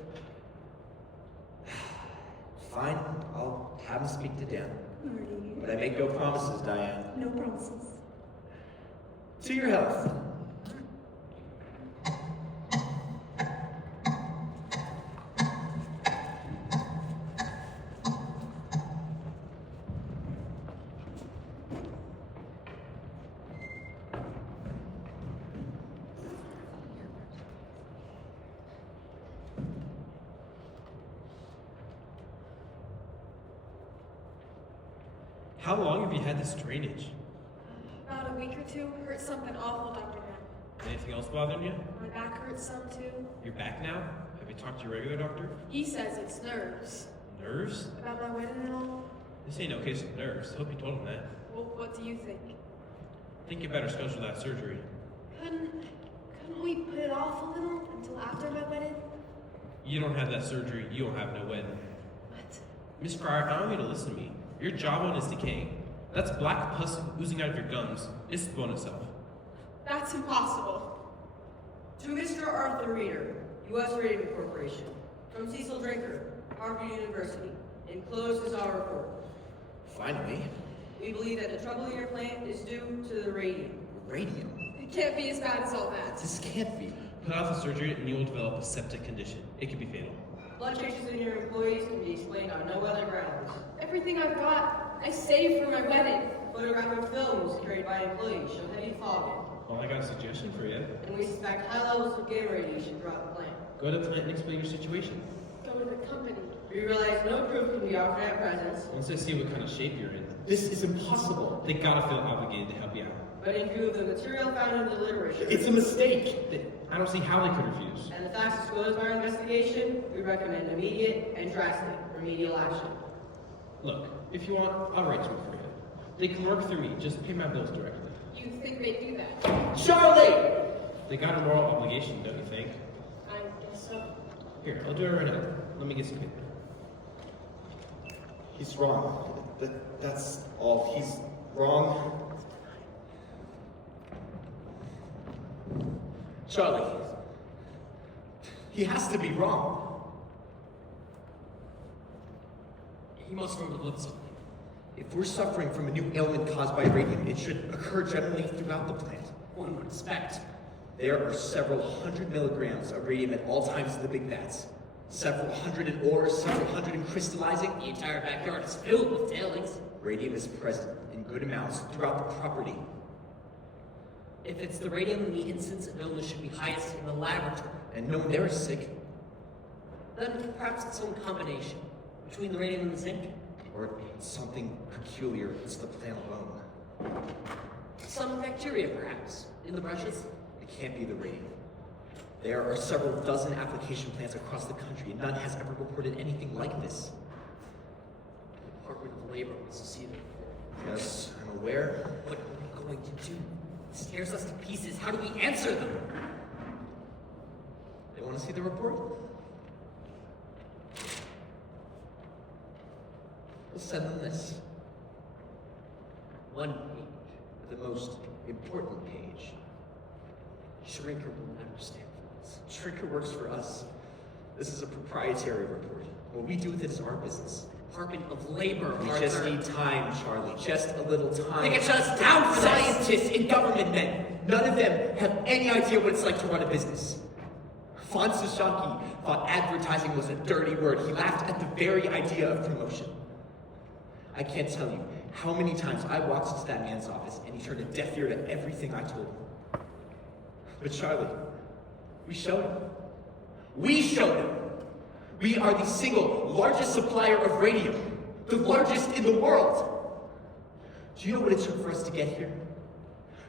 Fine, I'll have him speak to Dan. Artie. But I make no promises, Diane. No promises. To your health. How long have you had this drainage? About a week or two. Hurt something awful, Dr. Grant. Anything else bothering you? My back hurts some too. You're back now? Have you talked to your regular doctor? He says it's nerves. Nerves? About my wedding and all. This ain't no case of nerves. Hope you told him that. Well, what do you think? Think you better schedule that surgery. Couldn't we put it off a little until after my wedding? You don't have that surgery, you don't have no wedding. What? Miss Pryor, I want you to listen to me. Your jawbone is decaying. That's black pus oozing out of your gums. It's the bone itself. That's impossible. To Mr. Arthur Reeder, U.S. Radium Corporation, from Cecil Drinker, Harvard University, enclosed is our report. Finally. We believe that the trouble in your plant is due to the radium. Radium? It can't be as bad as all that. This can't be. Put off the surgery and you will develop a septic condition. It could be fatal. Blood changes in your employees can be explained on no other grounds. Everything I've got, I saved for my wedding. Photographic films carried by employees show heavy fogging. Well, I got a suggestion for you. And we suspect high levels of gamma radiation throughout the plant. Go to the plant and explain your situation. Go to the company. We realize no proof can be offered at present. Once they see what kind of shape you're in, this is impossible. They gotta feel obligated to help you out. But in view of the material found in the literature, it's a mistake. I don't see how they could refuse. And the facts disclosed by our investigation, we recommend immediate and drastic remedial action. Look, if you want, I'll write to them for you. They can work through me. Just pay my bills directly. You think they'd do that? Charlie! They got a moral obligation, don't you think? I guess so. Here, I'll do it right now. Let me get some paper. He's wrong. That's all. He's wrong. Charlie. He has to be wrong. He must have overlooked something. If we're suffering from a new ailment caused by radium, it should occur generally throughout the plant. One would expect. There are several hundred milligrams of radium at all times in the big vats. Several hundred in ore, several hundred in crystallizing. The entire backyard is filled with tailings. Radium is present in good amounts throughout the property. If it's the radium, then the incidence of illness should be highest in the laboratory. And no one there is sick. Then perhaps it's some combination between the radium and the zinc. Or something peculiar to the plant alone. Some bacteria, perhaps, in the brushes. It can't be the radium. There are several dozen application plants across the country, and none has ever reported anything like this. The Department of Labor wants to see them. Yes, I'm aware. What are we going to do? It scares us to pieces. How do we answer them? They want to see the report? We'll send them this. One page. The most important page. Shrinker will never stand for this. Shrinker works for us. This is a proprietary report. What we do with it is our business. Department of Labor, We Arthur. just need time, Charlie. Just a little time. They can shut us down for this. Scientists and government men. None of them have any idea what it's like to run a business. Von Sashanki thought advertising was a dirty word. He laughed at the very idea of promotion. I can't tell you how many times I walked into that man's office and he turned a deaf ear to everything I told him. But Charlie, we showed him. We showed him. We are the single largest supplier of radium, the largest in the world. Do you know what it took for us to get here?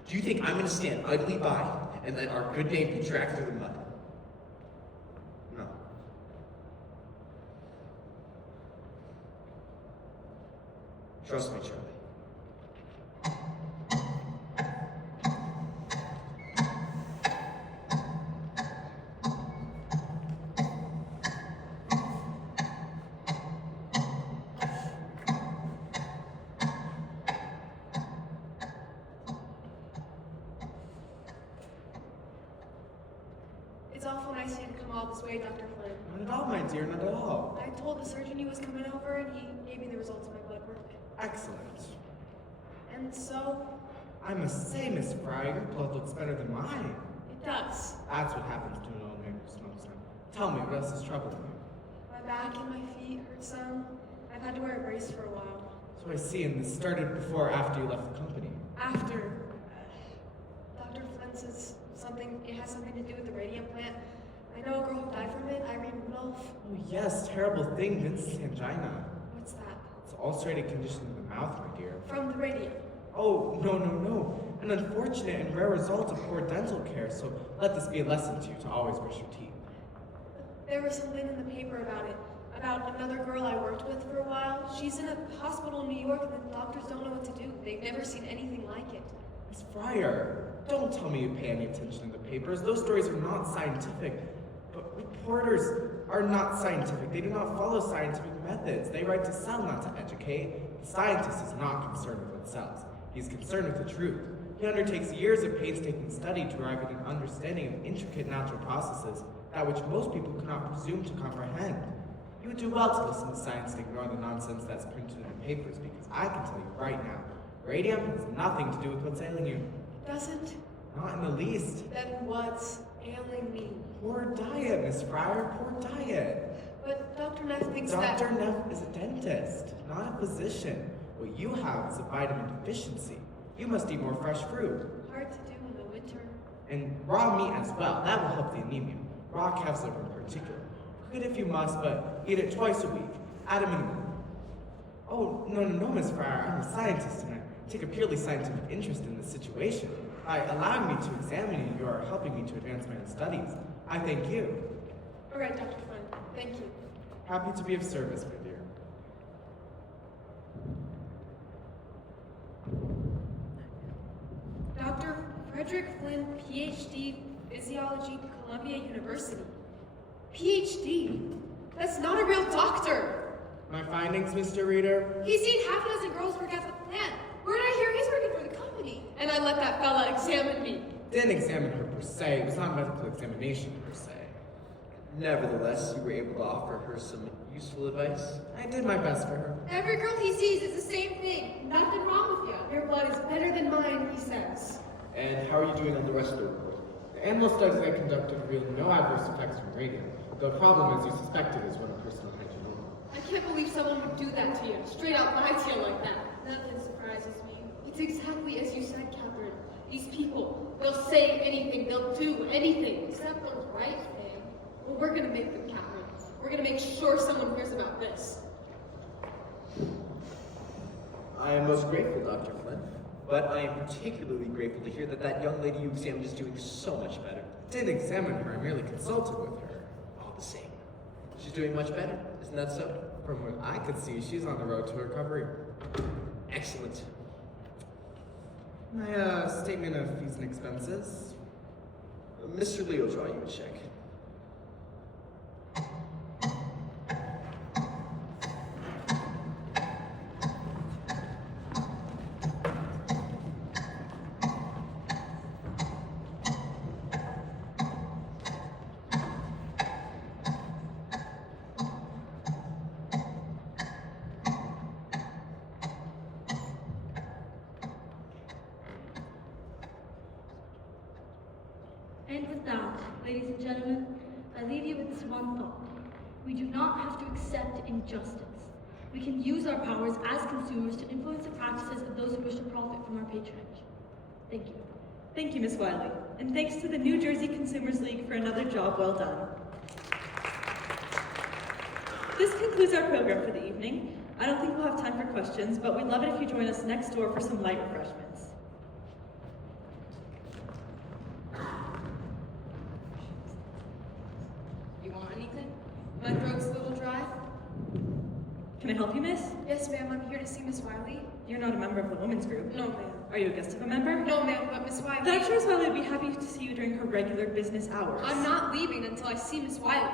Do you think I'm going to stand idly by and let our good name be dragged through the mud? No. Trust me, Charlie. It's awful nice of you to come all this way, Dr. Flynn. Not at all, my dear, not at all. I told the surgeon he was coming over and he gave me the results of my blood work. Excellent. And so, I must say, Miss Fry, your blood looks better than mine. it does. That's what happens to an old man who smokes them. Tell me, what else is troubling you? My back and my feet hurt some. I've had to wear a brace for a while. So I see, and this started before or after you left the company. After, Dr. Flynn says it has something to do with the radium plant. I know a girl who died from it, Irene Rudolph. Oh yes, terrible thing, Vincent's angina. What's that? It's an ulcerated condition of the mouth, my dear. From the radium. Oh, no. An unfortunate and rare result of poor dental care, so let this be a lesson to you to always brush your teeth. There was something in the paper about it. About another girl I worked with for a while. She's in a hospital in New York and the doctors don't know what to do. They've never seen anything like it. Miss Fryer, don't tell me you pay any attention to the papers. Those stories are not scientific. But reporters are not scientific. They do not follow scientific methods. They write to sell, not to educate. The scientist is not concerned with what sells. He's concerned with the truth. He undertakes years of painstaking study to arrive at an understanding of intricate natural processes, that which most people cannot presume to comprehend. You would do well to listen to science and ignore the nonsense that's printed in the papers, because I can tell you right now, radium has nothing to do with what's ailing you. It doesn't? Not in the least. Then what's ailing me? Poor diet, Miss Fryer, poor diet. But Dr. Neff thinks Dr. Neff is a dentist, not a physician. What you have is a vitamin deficiency. You must eat more fresh fruit. Hard to do in the winter. And raw meat as well, that will help the anemia. Raw calf's liver in particular. Cook it if you must, but eat it twice a week, at a minimum. Oh, no, Miss Fryer, I'm a scientist and I take a purely scientific interest in this situation. By allowing me to examine you, you are helping me to advance my own studies. I thank you. All right, Dr. Flynn. Thank you. Happy to be of service, my dear. Dr. Frederick Flynn, PhD, Physiology, Columbia University. PhD? That's not a real doctor. My findings, Mr. Reader? He's seen half a dozen girls work at the plant. Where did I hear he's working for the company? And I let that fella examine me. Didn't examine her per se. It was not a medical examination per se. Nevertheless, you were able to offer her some useful advice. I did my best for her. Every girl he sees is the same thing. Nothing wrong with you. Your blood is better than mine, he says. And how are you doing on the rest of the report? The animal studies I conducted revealed no adverse effects from radium. The problem, as you suspected, is one of personal hygiene. I can't believe someone would do that to you, straight out lie to you like that. Nothing surprises me. It's exactly as you said, Catherine. These people, they'll say anything, they'll do anything, except what's right thing. Well, we're gonna make them, Catherine. We're gonna make sure someone hears about this. I am most grateful, Dr. Flynn, but I am particularly grateful to hear that that young lady you examined is doing so much better. Didn't examine her, I merely consulted with her. All the same. She's doing much better, isn't that so? From what I could see, she's on the road to recovery. Excellent. My statement of fees and expenses. Mr. Lee will draw you a check. And with that, ladies and gentlemen, I leave you with this one thought. We do not have to accept injustice. We can use our powers as consumers to influence the practices of those who wish to profit from our patronage. Thank you. Thank you, Ms. Wiley. And thanks to the New Jersey Consumers League for another job well done. This concludes our program for the evening. I don't think we'll have time for questions, but we'd love it if you join us next door for some light refreshments. You want anything? My throat's a little dry. Can I help you, miss? Yes, ma'am, I'm here to see Miss Wiley. You're not a member of the women's group. No, ma'am. Are you a guest of a member? No, ma'am, but Miss Wiley... Then I'm sure Miss Wiley would be happy to see you during her regular business hours. I'm not leaving until I see Miss Wiley.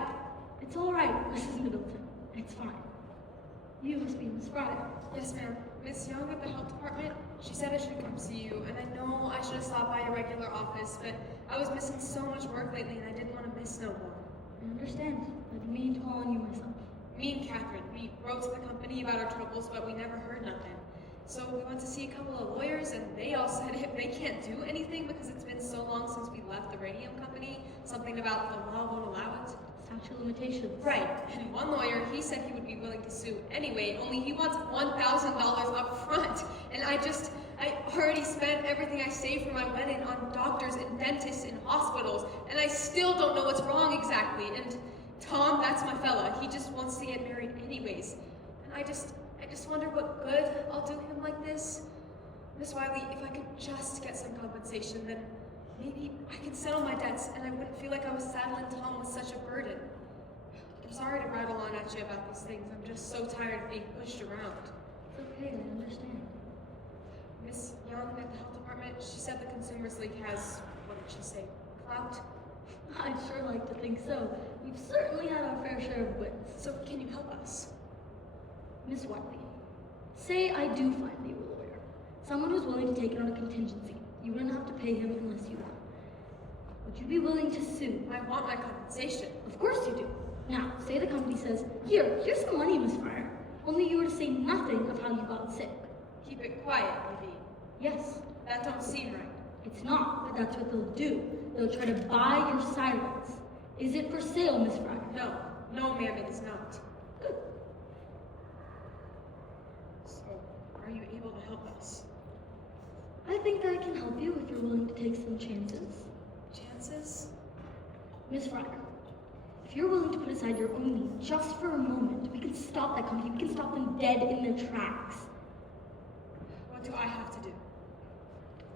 It's all right, Mrs. Middleton. It's fine. You must be Miss Fryer. Yes, ma'am. Miss Young at the health department, she said I should come see you, and I know I should have stopped by your regular office, but I was missing so much work lately, and I didn't want to miss no more. I understand. I didn't mean to call on you myself. Me and Catherine, we wrote to the company about our troubles, but we never heard nothing. So we went to see a couple of lawyers, and they all said if they can't do anything because it's been so long since we left the radium company, something about the law won't allow it. Statute of limitations. Right, and one lawyer, he said he would be willing to sue anyway, only he wants $1,000 up front. And I already spent everything I saved for my wedding on doctors and dentists and hospitals, and I still don't know what's wrong exactly. And Tom, that's my fella, he just wants to get married anyways. And I just wonder what good I'll do him like this. Miss Wiley, if I could just get some compensation, then maybe I could settle my debts and I wouldn't feel like I was saddling Tom with such a burden. I'm sorry to rattle on at you about these things. I'm just so tired of being pushed around. It's okay, I understand. Miss Young at the health department, she said the Consumers League has, what did she say, clout? I'd sure like to think so. We've certainly had our fair share of wins. So can you help us? Miss Wiley, say I do find you a lawyer. Someone who's willing to take it on a contingency. You wouldn't have to pay him unless you want. Would you be willing to sue? I want my compensation. Of course you do. Now, say the company says, here's some money, Miss Fryer. Only you were to say nothing of how you got sick. Keep it quiet, you mean? Yes. That don't seem right. It's not, but that's what they'll do. They'll try to buy your silence. Is it for sale, Miss Fryer? No. No, ma'am, it is not. Good. So, are you able to help us? I think I can help you if you're willing to take some chances. Chances? Miss Fryer, if you're willing to put aside your own need just for a moment, we can stop that company. We can stop them dead in their tracks. What do I have to do?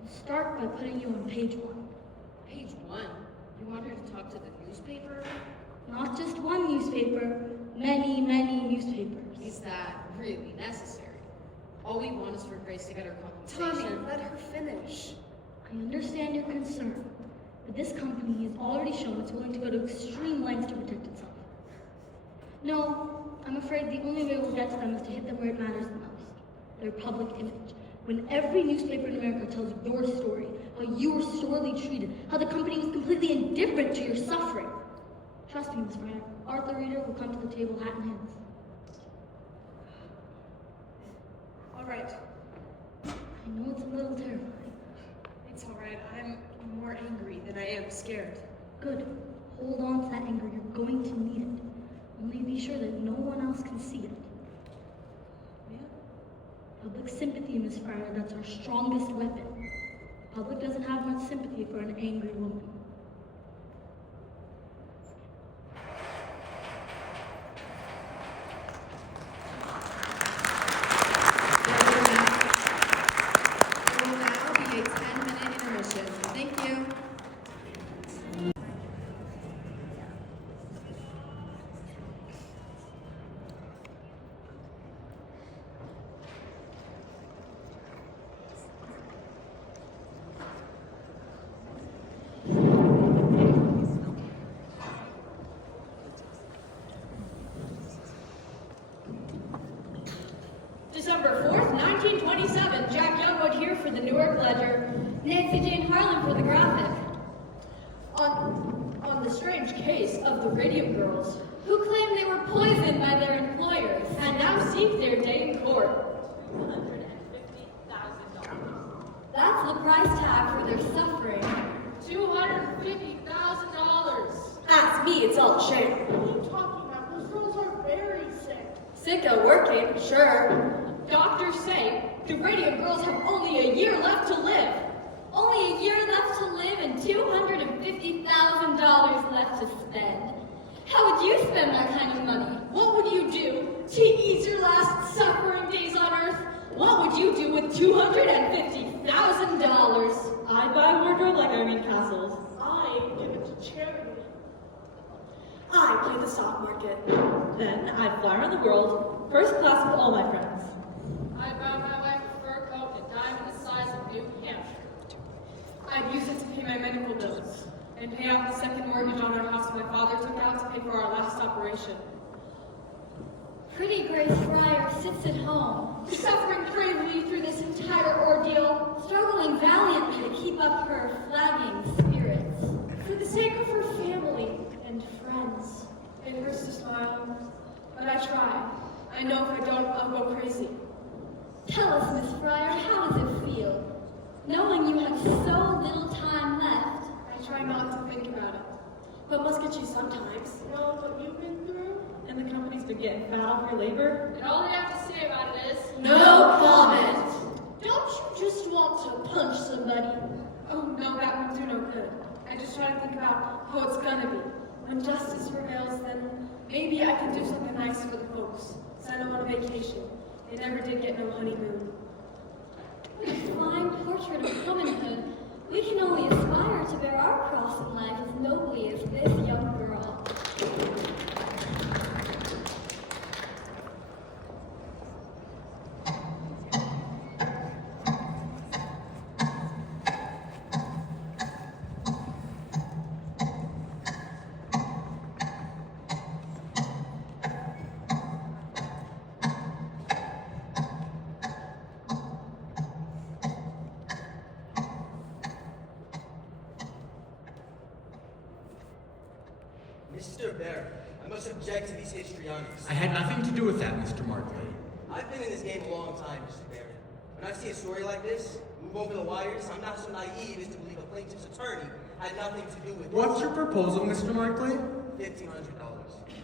We'll start by putting you on page 1. Page 1? You want her to talk to the newspaper? Not just one newspaper, many, many newspapers. Is that really necessary? All we want is for Grace to get her compensation. Tommy, let her finish. I understand your concern, but this company has already shown it's willing to go to extreme lengths to protect itself. No, I'm afraid the only way we'll get to them is to hit them where it matters the most. Their public image. When every newspaper in America tells your story, how you were sorely treated, how the company was completely indifferent to your suffering. Trust me, Miss Fryer, Arthur Reader will come to the table hat in hand. All right. I know it's a little terrifying. It's all right. I'm more angry than I am scared. Good. Hold on to that anger. You're going to need Public sympathy, Miss Fryer, that's our strongest weapon. The public doesn't have much sympathy for an angry woman. There will now be a 10-minute intermission. Thank you. December 4th, 1927, Jack Youngwood here for the Newark Ledger. Nancy Jane Harlan for the Graphic. On the strange case of the Radium Girls, who claim they were poisoned by their employers and now seek their day in court. That's the price tag for their suffering. $250,000. Ask me, it's all sham. What are you talking about? Those girls are very sick. Sick of working, sure. Doctors say the Radium Girls have only a year left to live. Only a year left to live and $250,000 left to spend. How would you spend that kind of money? What would you do to ease your last suffering days on Earth? What would you do with $250,000? I'd buy a wardrobe like Irene Castle's. I give it to charity. I play the stock market. Then I'd fly around the world, first class with all my friends. I'd buy my wife a fur coat and a diamond the size of New Hampshire. I'd use it to pay my medical bills and pay off the second mortgage on our house my father took out to pay for our last operation. Pretty Grace Fryer sits at home, Suffering bravely through this entire ordeal, struggling valiantly to keep up her flagging spirits. for the sake of her family and friends. It hurts to smile, but I try. I know if I don't, I'll go crazy. Tell us, Miss Fryer, how does it feel? Knowing you have so little time left. I try not to think about it. But must get you sometimes. You know what you've been through? And the company's been getting fat off your labor. And all they have to say about it is, No comment! Don't you just want to punch somebody? Oh no, that would do no good. I just try to think about how it's gonna be. When justice prevails, then maybe I can do something nice for the folks. Send them on a vacation. They never did get no honeymoon. A fine portrait of womanhood. We can only aspire to bear our cross in life as nobly as this young girl. Mr. Bear, I must object to these histrionics. I had nothing to do with that, Mr. Markley. I've been in this game a long time, Mr. Bear. When I see a story like this, move over the wires, I'm not so naive as to believe a plaintiff's attorney had nothing to do with it. What's your proposal, Mr. Markley? $1,500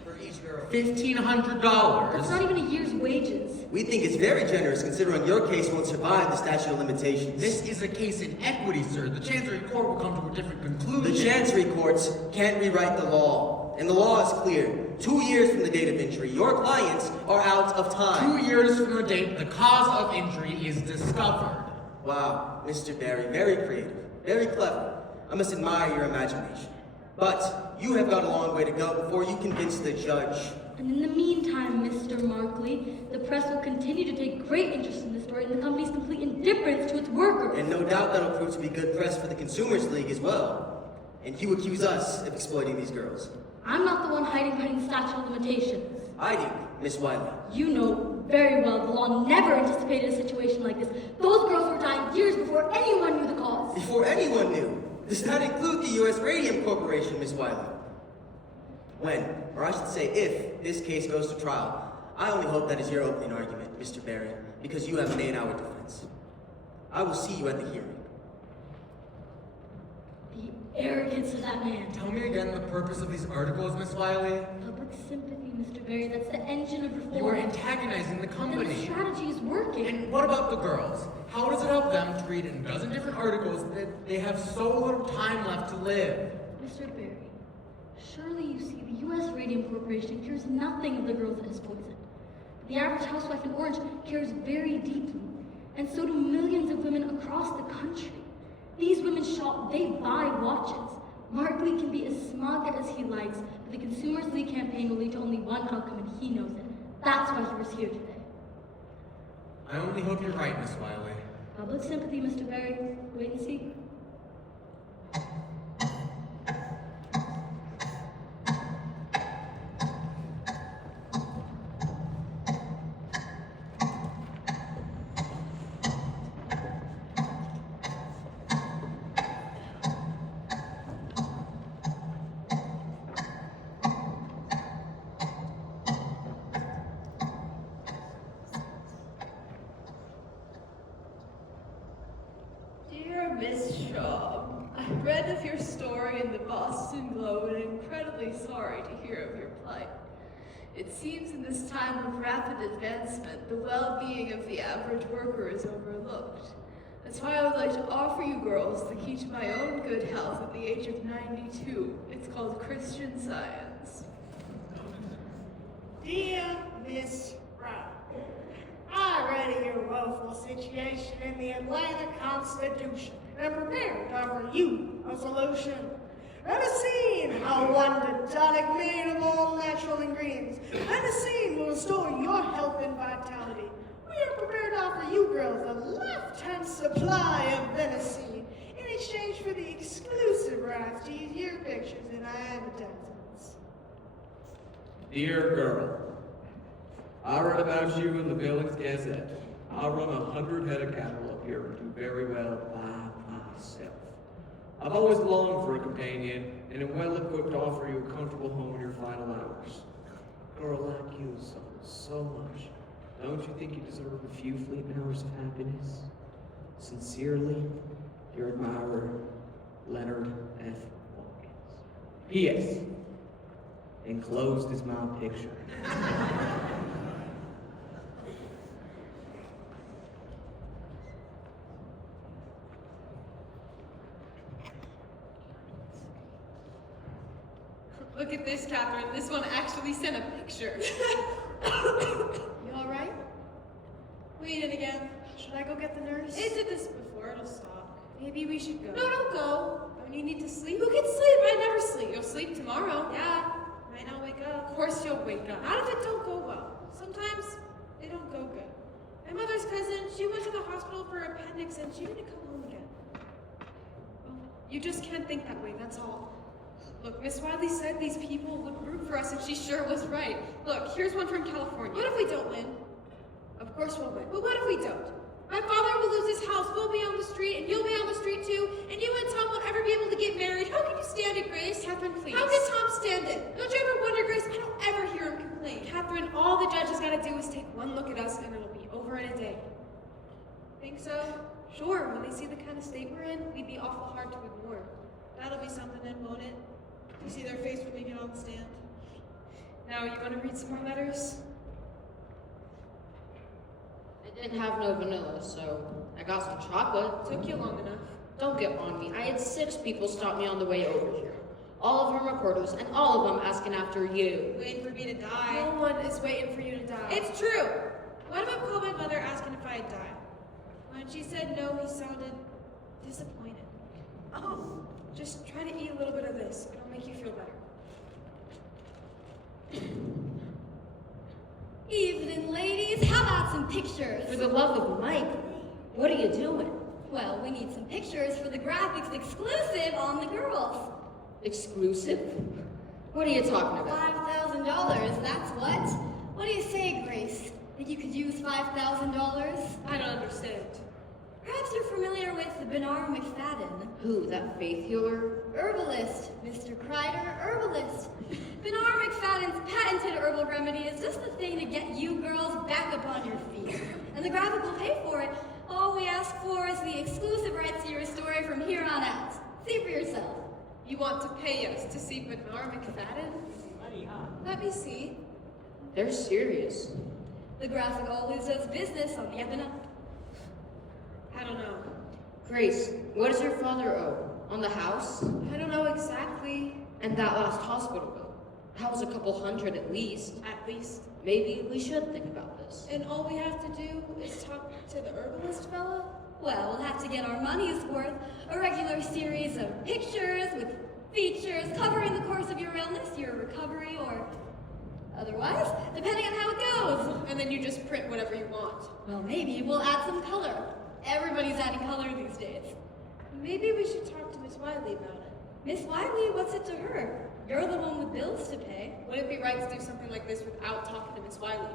for each girl. $1,500? That's not even a year's wages. We think it's very generous considering your case won't survive the statute of limitations. This is a case in equity, sir. The Chancery Court will come to a different conclusion. The Chancery Courts can't rewrite the law, and the law is clear. 2 years from the date of injury, your clients are out of time. 2 years from the date the cause of injury is discovered. Wow, Mr. Barry, very creative, very clever. I must admire your imagination. But you have got a long way to go before you convince the judge. And in the meantime, Mr. Markley, the press will continue to take great interest in the story and the company's complete indifference to its workers. And no doubt that'll prove to be good press for the Consumers League as well. And you accuse us of exploiting these girls. I'm not the one hiding behind the statute of limitations. I do, Miss Wiley. You know very well the law never anticipated a situation like this. Those girls were dying years before anyone knew the cause. Before anyone knew. Does that include the U.S. Radium Corporation, Miss Wiley? When, or I should say if, this case goes to trial, I only hope that is your opening argument, Mr. Barry, because you have an 8-hour defense. I will see you at the hearing. The arrogance of that man. Tell me again the purpose of these articles, Miss Wiley. Public sympathy, Mr. Barry. That's the engine of reform. You are antagonizing the company. And the strategy is working. And what about the girls? How does it help them to read in a dozen different articles that they have so little time left to live? Mr. Barry, surely you see the U.S. Radium Corporation cares nothing of the girls it has poisoned. The average housewife in Orange cares very deeply, and so do millions of women across the country. These women shop, they buy watches. Mark Lee can be as smug as he likes, but the Consumers League campaign will lead to only one outcome, and he knows it. That's why he was here today. I only hope you're right, Miss Wiley. Public sympathy, Mr. Barry. Wait and see. Dear Miss Shaw, I read of your story in the Boston Globe and am incredibly sorry to hear of your plight. It seems in this time of rapid advancement, the well-being of the average worker is overlooked. That's why I would like to offer you girls the key to my own good health at the age of 92. It's called Christian Science. Dear Miss Brown, I read of your woeful situation in the Atlanta Constitution and prepared to offer you a solution. And a scene how one tonic made of all natural ingredients, and a scene will restore your health and vitality. We are prepared to offer you girls a lifetime supply of venison in exchange for the exclusive rights to use your pictures in our advertisements. Dear girl, I read about you in the Billings Gazette. I run 100 head of cattle up here and do very well by myself. I've always longed for a companion and am well equipped to offer you a comfortable home in your final hours. A girl like you suffers so much. Don't you think you deserve a few fleeting hours of happiness? Sincerely, your admirer, Leonard F. Watkins. P.S. Enclosed is my picture. Look at this, Catherine. This one actually sent a picture. You alright? Bleeding again. Should I go get the nurse? It did this before. It'll stop. Maybe we should go. No, don't go. Don't you need to sleep? Who can sleep? I never sleep. You'll sleep tomorrow. Yeah. Might not wake up. Of course you'll wake up. Not if it don't go well. Sometimes it don't go good. My mother's cousin, she went to the hospital for her appendix and she didn't come home again. Well, you just can't think that way, that's all. Look, Miss Wiley said these people would root for us and she sure was right. Look, here's one from California. What if we don't win? Of course we'll win. But what if we don't? My father will lose his house, we'll be on the street, and you'll be on the street too, and you and Tom won't ever be able to get married. How can you stand it, Grace? Catherine, please. How can Tom stand it? Don't you ever wonder, Grace? I don't ever hear him complain. Catherine, all the judge has got to do is take one look at us and it'll be over in a day. Think so? Sure, when they see the kind of state we're in, we'd be awful hard to ignore. That'll be something then, won't it? You see their face when we get on the stand. Now, you want to read some more letters? I didn't have no vanilla, so I got some chocolate. Took you long enough. Don't get on me. I had 6 people stop me on the way over here. All of them reporters, and all of them asking after you. Waiting for me to die. No one is waiting for you to die. It's true. One of them called my mother asking if I had died. When she said no, he sounded disappointed. Oh, just try to eat a little bit of this. It'll make you feel better. Evening, ladies. How about some pictures? For the love of Mike, what are you doing? Well, we need some pictures for the graphics exclusive on the girls. Exclusive? What are you talking about? $5,000, that's what. What do you say, Grace? Think you could use $5,000? I don't understand. Perhaps you're familiar with Bernard McFadden. Who, that faith healer? Herbalist, Mr. Kreider, herbalist. Bernard McFadden's patented herbal remedy is just the thing to get you girls back up on your feet. And the graphic will pay for it. All we ask for is the exclusive rights to your story from here on out. See for yourself. You want to pay us to see Bernard McFadden? Let me see. They're serious. The graphic always does business on the up and up. I don't know. Grace, what does your father owe? On the house? I don't know exactly. And that last hospital bill? That was a couple hundred at least. At least. Maybe we should think about this. And all we have to do is talk to the herbalist fella? Well, we'll have to get our money's worth. A regular series of pictures with features covering the course of your illness, your recovery, or otherwise, depending on how it goes. And then you just print whatever you want. Well, maybe we'll add some color. Everybody's adding color these days. Maybe we should talk to Miss Wiley about it. Miss Wiley, what's it to her? You're the one with bills to pay. Would it be right to do something like this without talking to Miss Wiley?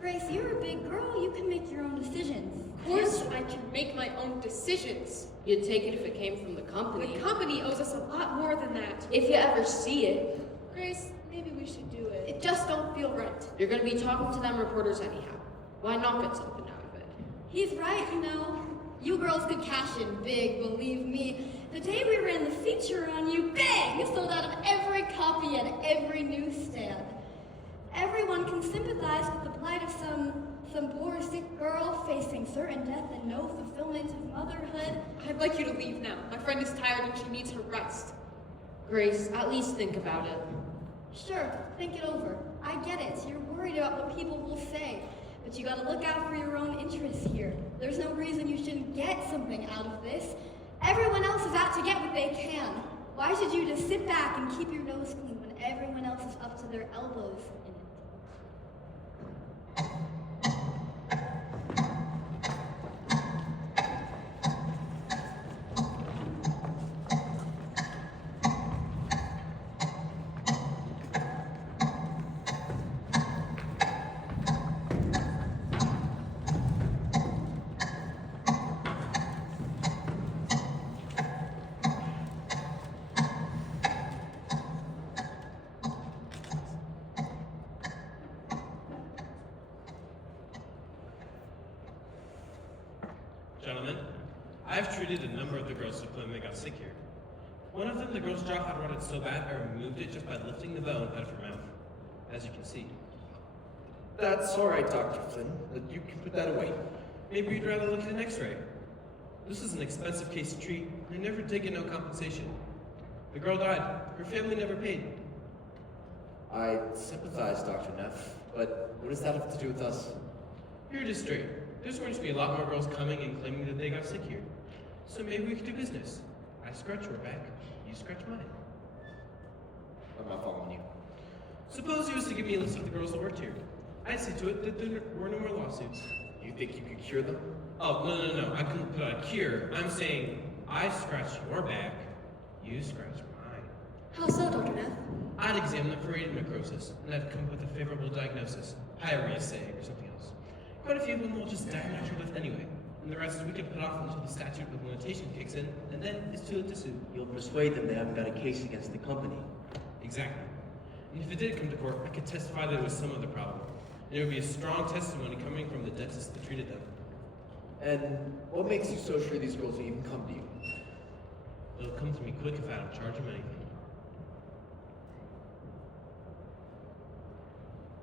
Grace, you're a big girl. You can make your own decisions. Of course I can make my own decisions. You'd take it if it came from the company. The company owes us a lot more than that. If you ever see it. Grace, maybe we should do it. It just don't feel right. You're gonna be talking to them reporters anyhow. Why not get something out of it? He's right, you know. You girls could cash in big, believe me. The day we ran the feature on you, bang! Sold out of every copy at every newsstand. Everyone can sympathize with the plight of some poor sick girl facing certain death and no fulfillment of motherhood. I'd like you to leave now. My friend is tired and she needs her rest. Grace, at least think about it. Sure, think it over. I get it. You're worried about what people will say. But you gotta look out for your own interests here. There's no reason you shouldn't get something out of this. Everyone else is out to get what they can. Why should you just sit back and keep your nose clean when everyone else is up to their elbows in it? Gentlemen, I've treated a number of the girls who claim they got sick here. One of them, the girl's jaw had rotted so bad I removed it just by lifting the bone out of her mouth, as you can see. That's all right, Dr. Flynn. You can put that away. Maybe you'd rather look at an x-ray. This is an expensive case to treat, and never taken no compensation. The girl died. Her family never paid. I sympathize, Dr. Neff, but what does that have to do with us? You're just straight. There's going to be a lot more girls coming and claiming that they got sick here. So maybe we could do business. I scratch your back, you scratch mine. I'm not following you. Suppose you was to give me a list of the girls that worked here. I'd see to it that there were no more lawsuits. You think you could cure them? Oh, no. I couldn't put out a cure. I'm saying I scratch your back, you scratch mine. How so, Dr. Neff? I'd examine them for radium necrosis, and I'd come up with a favorable diagnosis. Pyorrhea, say, or something else. Quite a few of them will just die of natural death anyway. And the rest we can put off until the statute of limitation kicks in, and then it's too late to sue. You'll persuade them they haven't got a case against the company. Exactly. And if it did come to court, I could testify that it was some other problem. And it would be a strong testimony coming from the dentist that treated them. And what makes you so sure these girls will even come to you? They'll come to me quick if I don't charge them anything.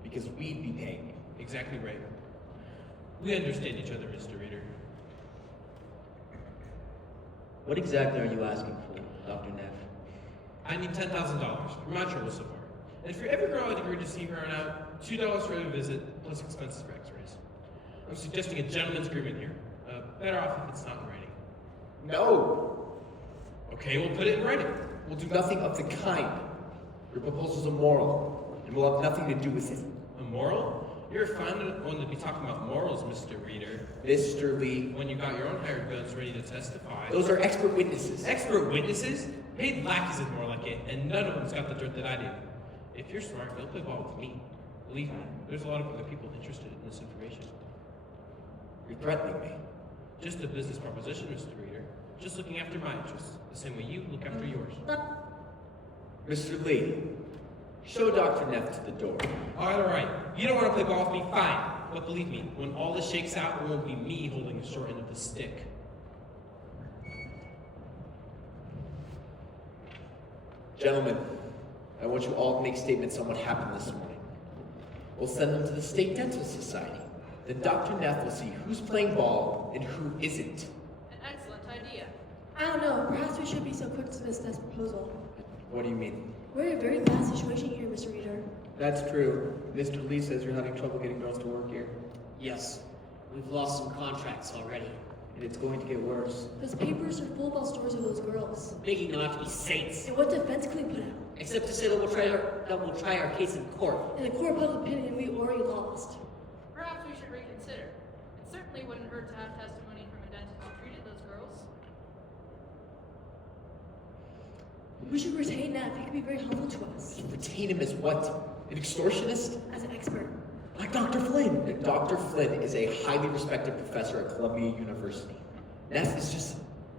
Because we'd be paying you. Exactly right. We understand each other, Mr. Reader. What exactly are you asking for, Dr. Neff? I need $10,000 for my trouble so far. And for every girl I'd agree to see her on out, $2 for every visit, plus expenses for x-rays. I'm suggesting a gentleman's agreement here. Better off if it's not in writing. No! Okay, we'll put it in writing. We'll do nothing of the kind. Your proposal's immoral, and we'll have nothing to do with it. Immoral? You're a fine one to be talking about morals, Mr. Reader. Mr. Lee. When you got your own hired guns ready to testify. Those are expert witnesses. Expert witnesses? Paid lackeys is more like it, and none of them's got the dirt that I do. If you're smart, they'll play ball with me. Believe me, there's a lot of other people interested in this information. You're threatening me. Just a business proposition, Mr. Reader. Just looking after my interests, the same way you look after yours. Mr. Lee, show Dr. Neff to the door. All right. You don't want to play ball with me? Fine. But believe me, when all this shakes out, it won't be me holding the short end of the stick. Gentlemen, I want you all to make statements on what happened this morning. We'll send them to the State Dental Society. Then Dr. Neff will see who's playing ball and who isn't. An excellent idea. I don't know. Perhaps we should be so quick to discuss this proposal. What do you mean? We're in a very bad situation here, Mr. Reader. That's true. Mr. Lee says you're having trouble getting girls to work here. Yes, we've lost some contracts already. And it's going to get worse. Those papers are full about stories of those girls. Making them out to be saints. And what defense can we put out? Except to say that we'll try our case in court. In the court of public opinion, we already lost. Perhaps we should reconsider. It certainly wouldn't hurt to have testimony from a dentist who treated those girls. We should retain that. He could be very helpful to us. Retain him as what? An extortionist? As an expert. Like Dr. Flynn. And Dr. Flynn is a highly respected professor at Columbia University. Neff is just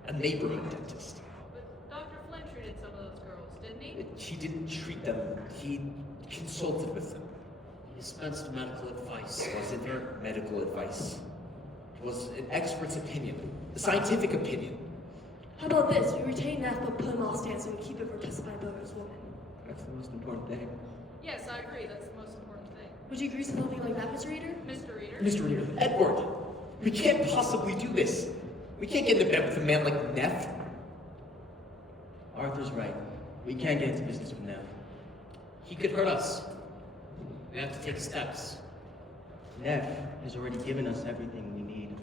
a neighborhood dentist. But Dr. Flynn treated some of those girls, didn't he? He didn't treat them. He consulted with them. He dispensed medical advice. It wasn't medical advice. It was an expert's opinion. A scientific opinion. How about this? We retain that, but put him off stand so we keep it for testifying about his woman. That's the most important thing. Yes, I agree. That's the most important thing. Would you agree to something like that, Mr. Reader? Mr. Reader? Mr. Reader, Edward, we can't possibly do this. We can't get into bed with a man like Neff. Arthur's right. We can't get into business with Neff. He could hurt us. We have to take steps. Neff has already given us everything we need.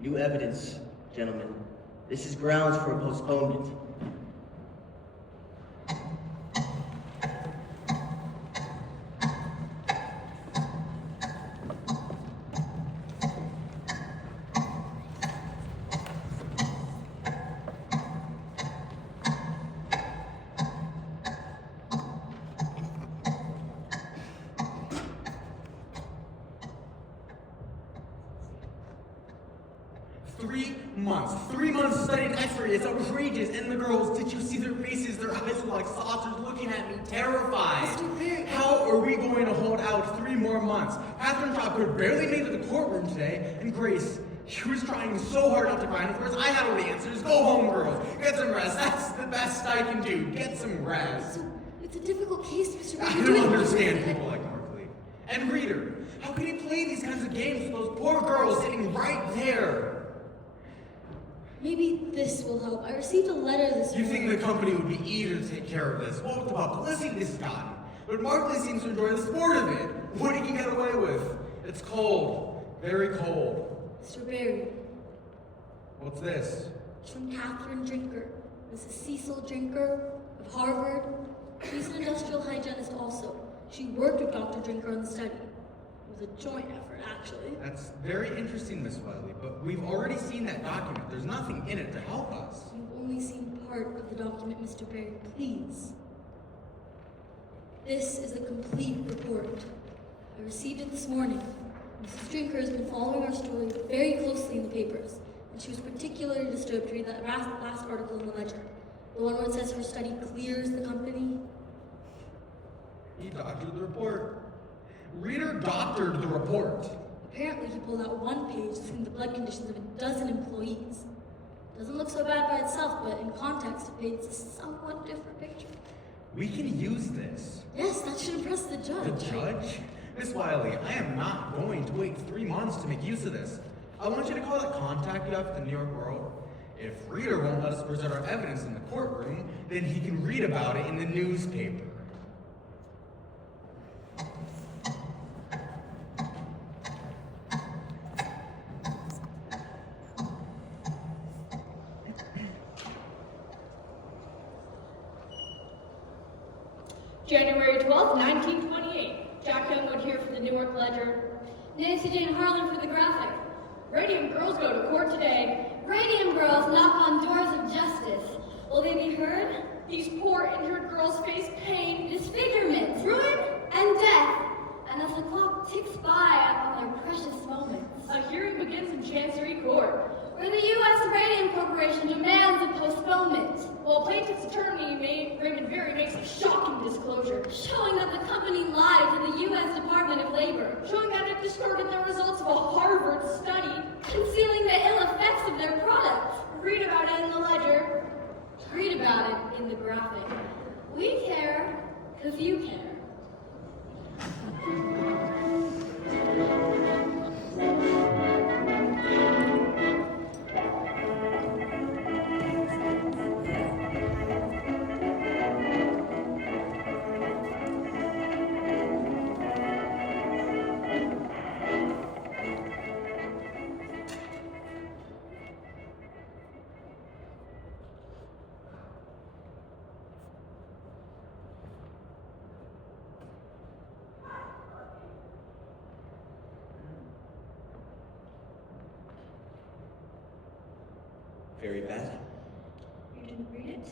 New evidence, gentlemen. This is grounds for a postponement. Three months studying X-ray. It's outrageous. And the girls, did you see their faces? Their eyes were like saucers looking at me, terrified. How are we going to hold out 3 more months? Catherine Chopper barely made it to the courtroom today, and Grace, she was trying so hard not to cry. And of course, I had all the answers. Go home, girls. Get some rest. That's the best I can do. Get some rest. It's a difficult case, Mr. I Reader. don't understand people like Mark Lee. And Reader, how can he play these kinds of games with those poor girls sitting right there? Maybe this will help. I received a letter this You morning. think the company would be eager to take care of this? What with the publicity this has gotten? But Markley seems to enjoy the sport of it. What he can get away with? It's cold. Very cold. Mr. Barry, What's this? it's from Catherine Drinker, Mrs. Cecil Drinker of Harvard. She's an industrial hygienist also. She worked with Dr. Drinker on the study. It was a joint effort, actually. That's very interesting, Miss Wiley, but we've already seen that document. There's nothing in it to help us. You've only seen part of the document, Mr. Barry. Please. This is the complete report. I received it this morning. Mrs. Drinker has been following our story very closely in the papers, and she was particularly disturbed to read that last article in the Ledger. The one where it says her study clears the company. He doctored the report. Reader doctored the report. Apparently, he pulled out one page listing the blood conditions of a dozen employees. Doesn't look so bad by itself, but in context, it paints a somewhat different picture. We can use this. Yes, that should impress the judge. The judge? Miss Wiley, I am not going to wait 3 months to make use of this. I want you to call that contact you have at the New York World. If Reader won't let us present our evidence in the courtroom, then he can read about it in the newspaper. January 12th, 1928. Jack Youngwood here for the Newark Ledger. Nancy Jane Harlan for the Graphic. Radium Girls go to court today. Radium Girls knock on doors of justice. Will they be heard? These poor injured girls face pain, disfigurement, ruin, and death. And as the clock ticks by on their precious moments, a hearing begins in Chancery Court, where the U.S. Radium Corporation demands a postponement. While plaintiff's attorney Raymond Berry makes a shocking disclosure, showing that the company lied to the U.S. Department of Labor, showing that it distorted the results of a Harvard study, concealing the ill effects of their products. Read about it in the Ledger. Read about it in the Graphic. We care because you care. Very bad. You didn't read it?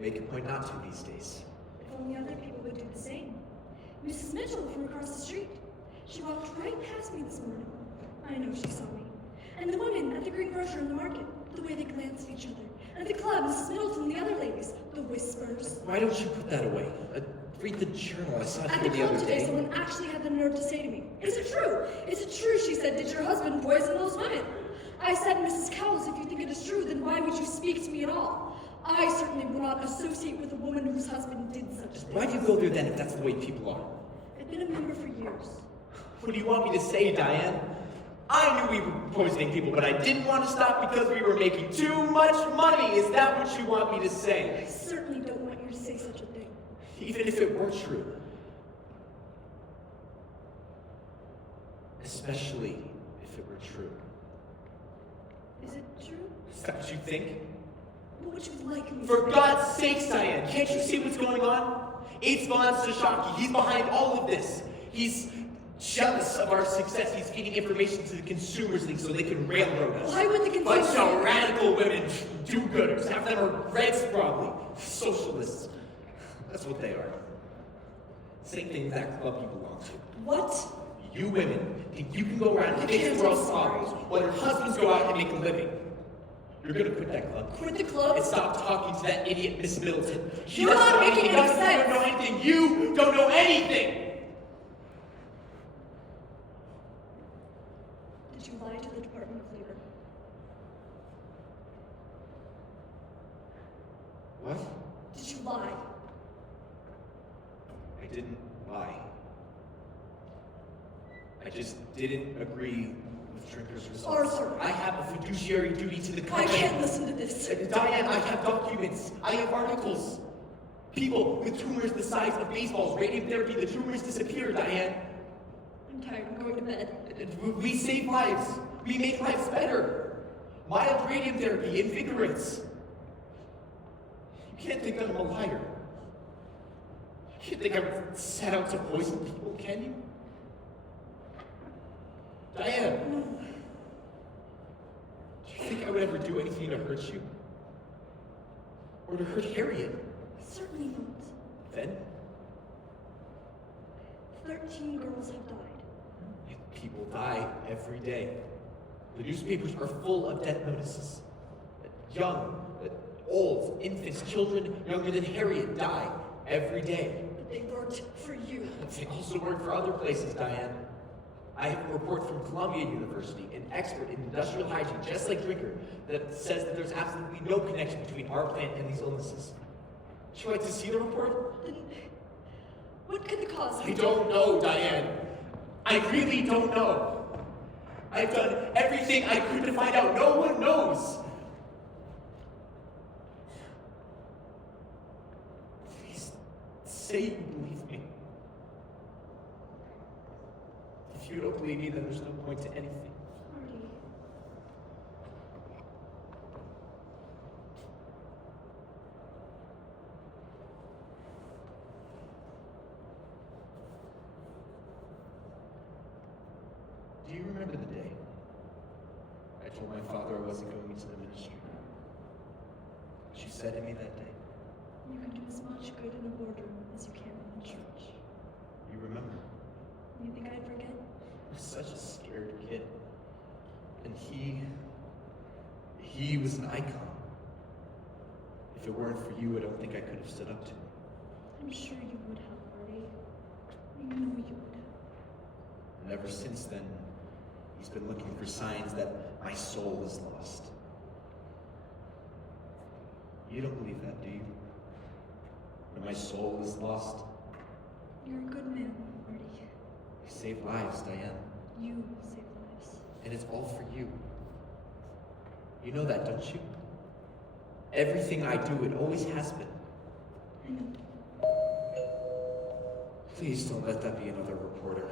Make a point not to these days. If only other people would do the same. Mrs. Mitchell from across the street. She walked right past me this morning. I know she saw me. And the women at the green grocer in the market, the way they glanced at each other. And at the club, Mrs. Middleton and the other ladies, the whispers. Why don't you put that away? Read the journal. I saw it At here the the club other today, day. someone actually had the nerve to say to me, "Is it true? Is it true?" She said, "Did your husband poison those women?" I said, "Mrs. Cowles, if you think it is true, then why would you speak to me at all? I certainly will not associate with a woman whose husband did such things." Why do you go there then if that's the way people are? I've been a member for years. What do you want me to say, Diane? I knew we were poisoning people, but I didn't want to stop because we were making too much money. Is that what you want me to say? I certainly don't want you to say such a thing. Even if it were true. Especially if it were true. Is it true? Is that what you think? What would you like me to For say? God's sakes, Diane, can't you see what's going on? It's Von Sashaki. He's behind all of this. He's jealous of our success. He's feeding information to the Consumers League so they can railroad us. Why would the Consumers Bunch of radical women, do-gooders. Half of them are Reds, probably. Socialists. That's what they are. Same thing as that club you belong to. What? You women think you can go around and fix the world's problems while your husbands go out and make a living. You're gonna quit that club. Quit the club? And stop talking to that idiot Miss Middleton. She You're doesn't not know making anything. any You sense. don't know anything. You don't know anything. Did you lie to the Department of Labor? What? Did you lie? I didn't lie. I just didn't agree with Drinker's results. Arthur. I have a fiduciary duty to the I company. can't listen to this. Diane, I have documents. I have articles. People with tumors the size of baseballs. Radium therapy, the tumors disappear, Diane. I'm tired. I'm going to bed. We save lives. We make lives better. Mild radium therapy invigorates. You can't think that I'm a liar. You can't think I set out to poison people, can you? Diane. No. Do you think I would ever do anything to hurt you? Or to hurt Harriet? Certainly not. Then? 13 girls have died. People die every day. The newspapers are full of death notices. Young, old, infants, children younger than Harriet die every day. But they worked for you. They also work for other places, Diane. I have a report from Columbia University, an expert in industrial hygiene, just like Drinker, that says that there's absolutely no connection between our plant and these illnesses. Would you like to see the report? Then what could the cause be? I don't know, Diane. I really don't know. I've done everything I could to find out. No one knows. Please say you believe me. If you don't believe me, then there's no point to anything. Marty. Do you remember the day I told my father I wasn't going into the ministry? What you said to me that day? You can do as much good in a boardroom as you can in a church. You remember? You think I'd forget? I was such a scared kid. And he was an icon. If it weren't for you, I don't think I could have stood up to him. I'm sure you would have, Marty. You know you would have. And ever since then, he's been looking for signs that my soul is lost. You don't believe that, do you? That my soul is lost? You're a good man, Marty. You save lives, Diane. You save lives. And it's all for you. You know that, don't you? Everything I do, it always has been. I know. Please don't let that be another reporter.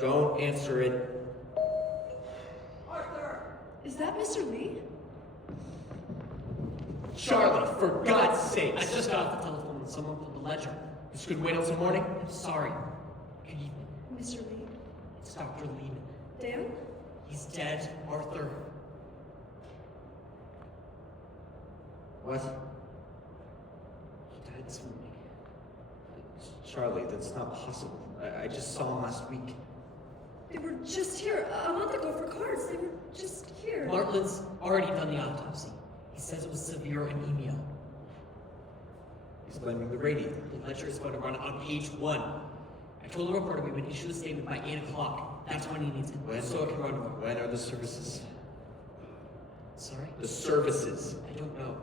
Don't answer it. Arthur! Is that Mr. Lee? Charlie, for God's sake! I just got off the telephone with someone from the ledger. This could wait until morning? I'm sorry. Good evening. Mr. Lee. It's Dr. Lehman. Dan? He's dead, Arthur. What? He died this morning. Charlie, that's not possible. I just saw him last week. They were just here a month ago for cards. They were just here. Martlin's already done the autopsy. He says it was severe anemia. He's blaming the radium. The ledger is going to run on page 1. I told the reporter we would issue the statement by 8 o'clock. That's when he needs it. So it can run over. When are the services? Sorry? The services. I don't know.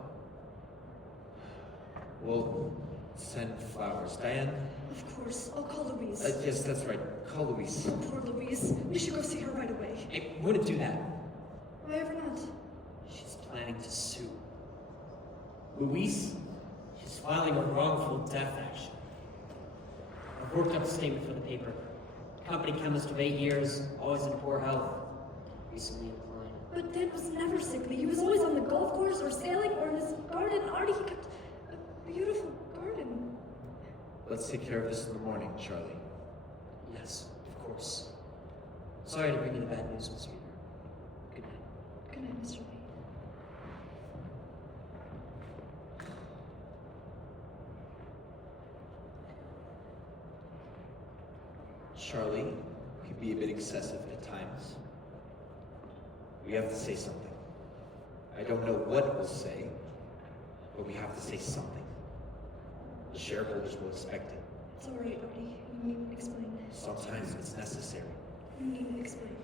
We'll send flowers. Diane? Of course. I'll call Louise. Yes, that's right. Call Louise. Poor Louise. We should go see her right away. I wouldn't do that. Why ever not? She's planning to sue. Louise? She's filing a wrongful death action. I've worked up a statement for the paper. Company chemist of 8 years, always in poor health. Recently inclined. But Dan was never sickly. He was always on the golf course or sailing or in his garden. Artie, he kept a beautiful garden. Let's take care of this in the morning, Charlie. Yes, of course. Sorry to bring you the bad news, Miss Reader. Good night. Good night, Mr. Lee. Charlie can be a bit excessive at times. We have to say something. I don't know what we'll say, but we have to say something. The shareholders will expect it. It's all right, Artie. You needn't explain. Sometimes it's necessary. You needn't explain.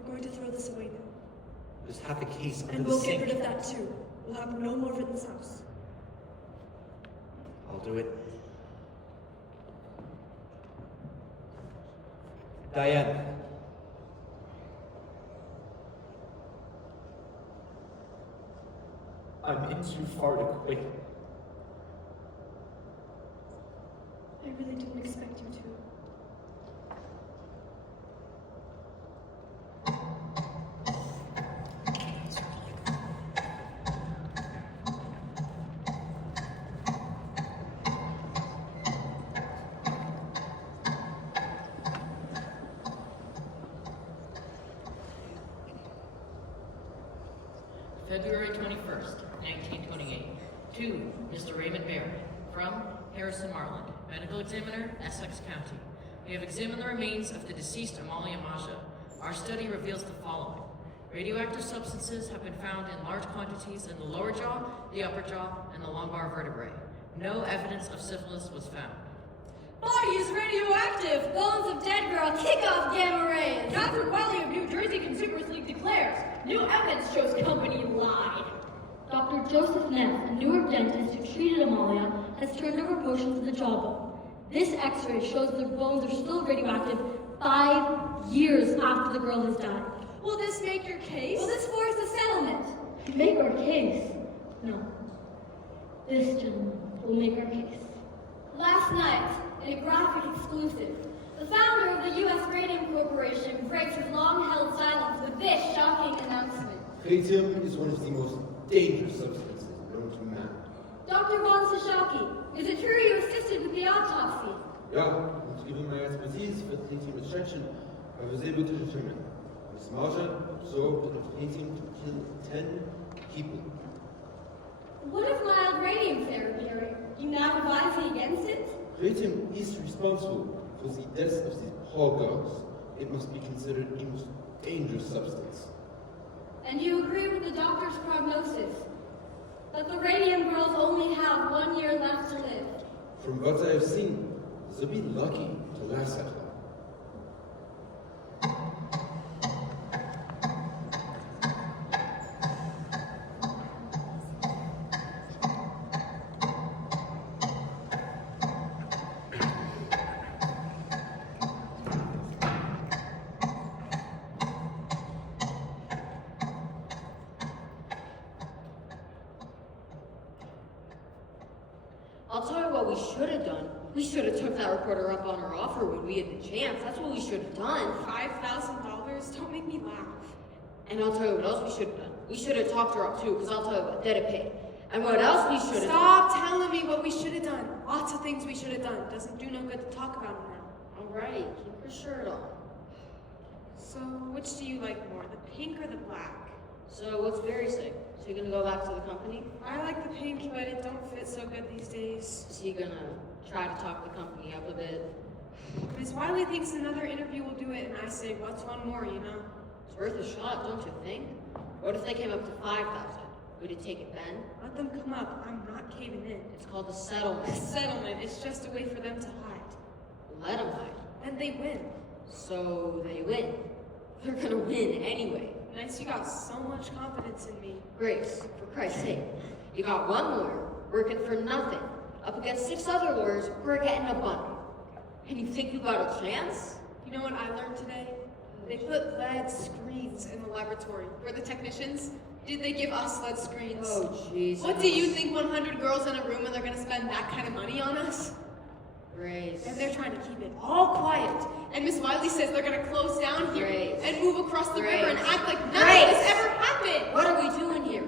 We're going to throw this away now. Just have the case under And the we'll sink. get rid of that too. We'll have no more of it in this house. I'll do it. Diane. I'm in too far to quit. I really didn't expect you to. February 21st, 1928. To Mr. Raymond Barry. From Harrison Marland, Medical Examiner, Essex County. We have examined the remains of the deceased Amalia Maja. Our study reveals the following. Radioactive substances have been found in large quantities in the lower jaw, the upper jaw, and the lumbar vertebrae. No evidence of syphilis was found. Body is radioactive. Bones of dead girl. Kick off gamma rays. Catherine Wiley of New Jersey Consumers League declares, new evidence shows company lied. Dr. Joseph Neff, a Newark dentist who treated Amalia, has turned over portions of the jawbone. This x-ray shows the bones are still radioactive 5 years after the girl has died. Will this make your case? Will this force a settlement? Make our case? No. This, gentleman, will make our case. Last night, in a graphic exclusive, the founder of the U.S. Radium Corporation breaks his long-held silence with this shocking announcement. Radium is one of the most dangerous substances known to man. Dr. Von Sashaki, is it true you assisted with the autopsy? Yeah, and given my expertise for radium extraction, I was able to determine Miss Maja absorbed enough radium to kill 10 people. What of mild radium therapy? Are you now advising against it? Radium is responsible for the deaths of these poor girls. It must be considered a most dangerous substance. And you agree with the doctor's prognosis that the Radium Girls only have 1 year left to live? From what I have seen, they'll be lucky to last that long. what we should have done. We should have took that reporter up on her offer when we had the chance. That's what we should have done. $5,000? Don't make me laugh. And I'll tell you what else we should have done. We should have talked her up too, because I'll tell you what, they'd have paid. And what else we should have done? Stop telling me what we should have done. Lots of things we should have done. Doesn't do no good to talk about them now. Alright, keep your shirt on. So, which do you like more, the pink or the black? So, what's Barry saying? Is he gonna go back to the company? I like the pink, but it don't fit so good these days. Is he gonna try to talk the company up a bit? Miss Wiley thinks another interview will do it, and I say, what's one more, you know? It's worth a shot, don't you think? What if they came up to 5,000? Would you take it then? Let them come up. I'm not caving in. It's called a settlement. A settlement. It's just a way for them to hide. Let them hide. And they win. So they win. They're gonna win anyway. Nice, you got so much confidence in me. Grace, for Christ's sake. You got one lawyer working for nothing, up against 6 other lawyers who are getting a bundle. And you think you got a chance? You know what I learned today? They put lead screens in the laboratory. For the technicians, did they give us lead screens? Oh, jeez. What do you think, 100 girls in a room and they're gonna spend that kind of money on us? Grace. And they're trying to keep it all quiet. And Miss Wiley says they're gonna close down here and move across the river and act like none of this ever happened. What are we doing here?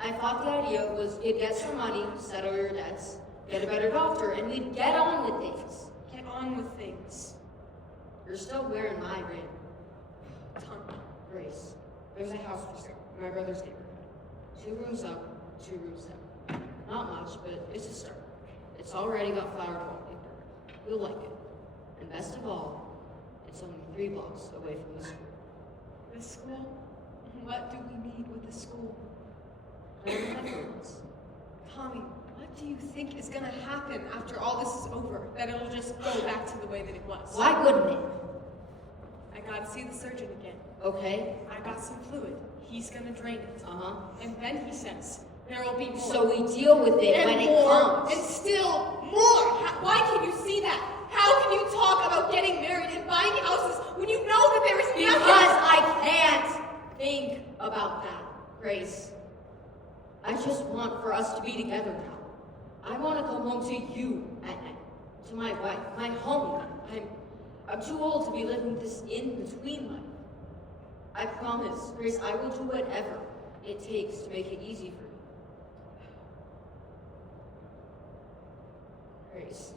I thought the idea was you'd get some money, settle your debts, get a better doctor, and we'd get on with things. Get on with things. You're still wearing my ring. Tom. Grace, there's a house for sale in my brother's neighborhood. 2 rooms up, 2 rooms down. Not much, but it's a start. It's already got flowered wallpaper. You'll like it. And best of all, it's only 3 blocks away from the school. The school? What do we need with the school? Tommy, what do you think is gonna happen after all this is over? That it'll just go back to the way that it was? Why wouldn't it? I gotta see the surgeon again. Okay. I got some fluid. He's gonna drain it. Uh-huh. And then he says, there will be more. So we deal with it and when more, it comes. And still more! Why can you see that? How can you talk about getting married and buying houses when you know that there is nothing? Because I can't think about that, Grace. I just want for us to be together now. I want to go home to you at night, to my wife, my home. I'm too old to be living this in-between life. I promise, Grace, I will do whatever it takes to make it easy for me. Grace.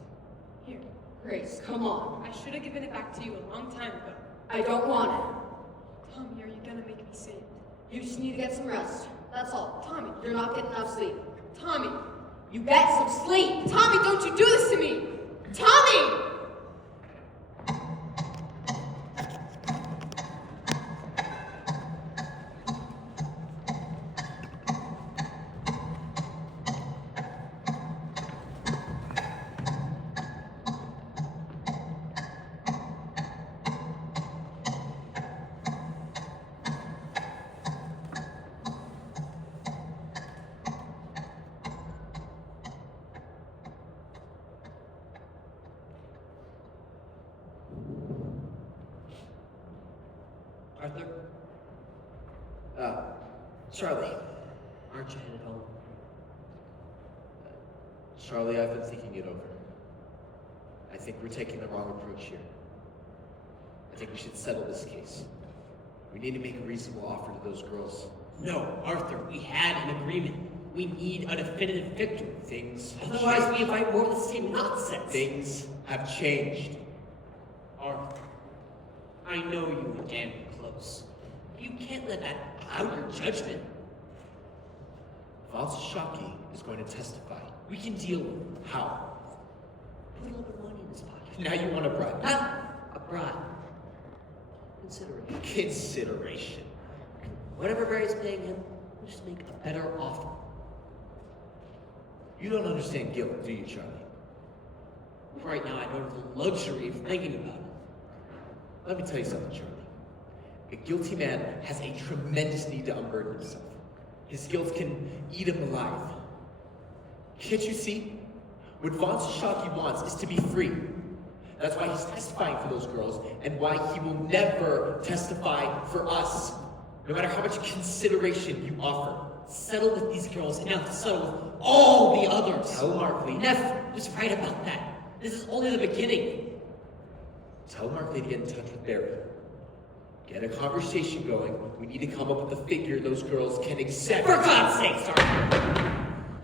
Here. Grace, come on. I should have given it back to you a long time ago. I don't want it. Tommy, are you gonna make me say it? You just need to get some rest. That's all. Tommy. You're not getting enough sleep. Tommy. You get some sleep. Tommy, don't you do this to me! Tommy! Arthur? Charlie. Aren't you headed home? Charlie, I've been thinking it over. I think we're taking the wrong approach here. I think we should settle this case. We need to make a reasonable offer to those girls. No, Arthur, we had an agreement. We need a definitive victory. Things Otherwise, we invite more of the same nonsense. Things have changed. Arthur, I know you and Dan were close. You can't let that cloud your judgment. Vance Shockey is going to testify. We can deal with it. How? Put a little money in his pocket. Now you want a bribe. Not a bribe. Consideration. Consideration. Whatever Barry's paying him, we'll just make a better offer. You don't understand guilt, do you, Charlie? Right now, I don't have the luxury of thinking about it. Let me tell you something, Charlie. A guilty man has a tremendous need to unburden himself. His guilt can eat him alive. Can't you see? What Vance Shockey wants is to be free. That's why he's testifying for those girls, and why he will never testify for us, no matter how much consideration you offer. Settle with these girls, and now settle with all the others. Tell Markley. Never. was right about that. This is only the beginning. Tell Markley to get in touch with Barry. Get a conversation going. We need to come up with a figure those girls can accept. For God's sake, Sergeant!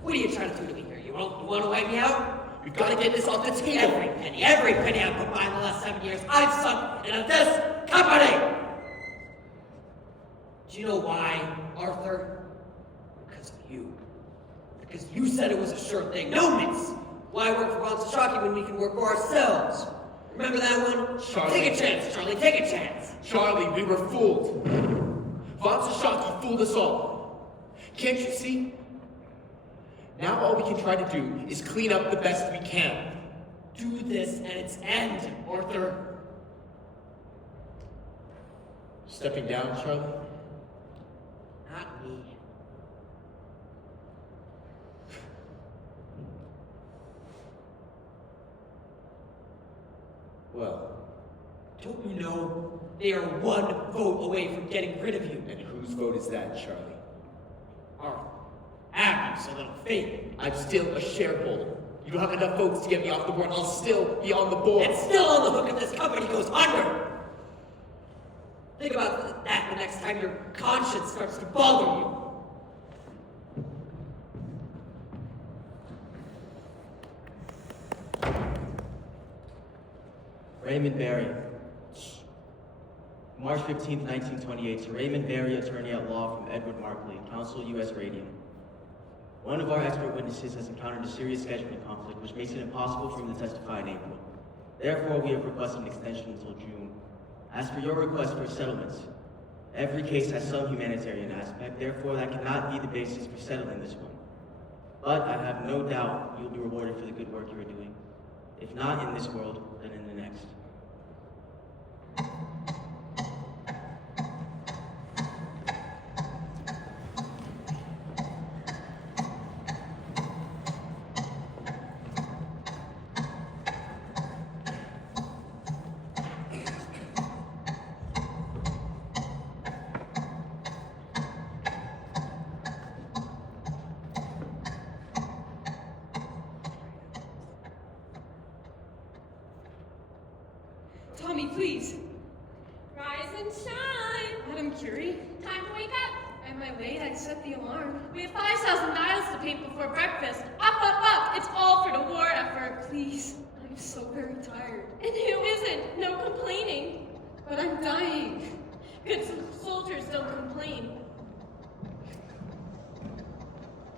What are you trying to do to me here? You want to wipe me out? We've got to get this off the table. Every penny I've put by in the last 7 years, I've sunk into this company! Do you know why, Arthur? Because of you. Because you said it was a sure thing. No, miss! Why work for Von Sashaki when we can work for ourselves? Remember that one? Charlie. Take a chance, Charlie, take a chance! Charlie, we were fooled. Von Sashaki fooled us all. Can't you see? Now all we can try to do is clean up the best we can. Do this and its end, Arthur. Stepping down, Charlie? Not me. Well, don't you know they are one vote away from getting rid of you? And whose vote is that, Charlie? Arthur. Abby's a little fake. I'm still a shareholder. You don't have enough votes to get me off the board. I'll still be on the board. And still on the hook if this company goes under. Think about that the next time your conscience starts to bother you. Raymond Barry. March 15, 1928, to Raymond Barry, attorney at law from Edward Markley, counsel, U.S. Radium. One of our expert witnesses has encountered a serious scheduling conflict which makes it impossible for him to testify in April. Therefore, we have requested an extension until June. As for your request for settlements, every case has some humanitarian aspect, therefore that cannot be the basis for settling this one. But I have no doubt you'll be rewarded for the good work you are doing. If not in this world, then in the next. Tommy, please. Rise and shine. Madam Curie? Time to wake up. Am I late? I set the alarm. We have 5,000 dials to paint before breakfast. Up, up, up. It's all for the war effort. Please. I'm so very tired. And who isn't? No complaining. But I'm dying. Good soldiers don't complain.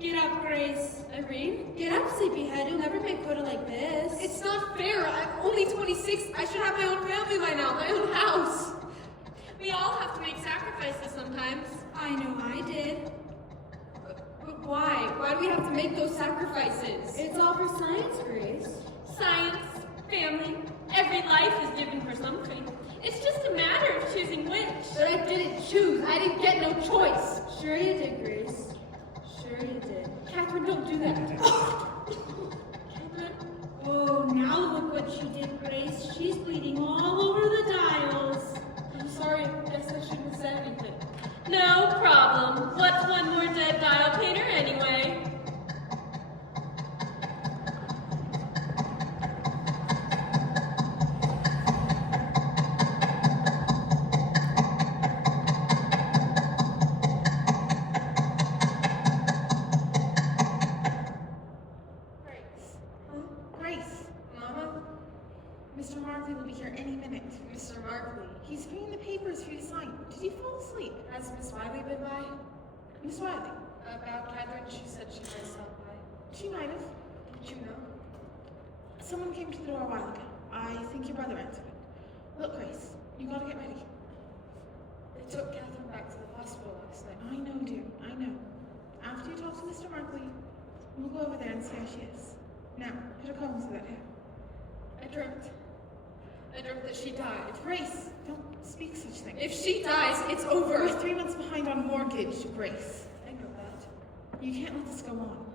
Get up, Grace. Irene? Get up, sleepyhead. You'll never make quota like this. It's not fair. I'm only 26. I should have my own family by now, my own house. We all have to make sacrifices sometimes. I know I did. But why? Why do we have to make those sacrifices? It's all for science, Grace. Science, family, every life is given for something. It's just a matter of choosing which. But I didn't choose. I didn't get no choice. Sure you did, Grace. Sure you did. Catherine, don't do that. Oh, now look what she did, Grace. She's bleeding all over the dials. I'm sorry. I guess I shouldn't have said anything. No problem. What's one more dead dial painter anyway? Mr. Markley will be here any minute. Mr. Markley. He's bringing the papers for you to sign. Did you fall asleep? Has Miss Wiley been by? Miss Wiley? About Catherine, she said she might stop by. She might have. Did you know? Someone came to the door a while ago. I think your brother answered it. Look, Grace, you gotta get ready. They took Catherine back to the hospital last night. I know, dear, I know. After you talk to Mr. Markley, we'll go over there and see how she is. Now, put a comb to that hair. I dreamt that she died. Grace, don't speak such things. If she dies, it's over. We're 3 months behind on mortgage, Grace. I know that. You can't let this go on.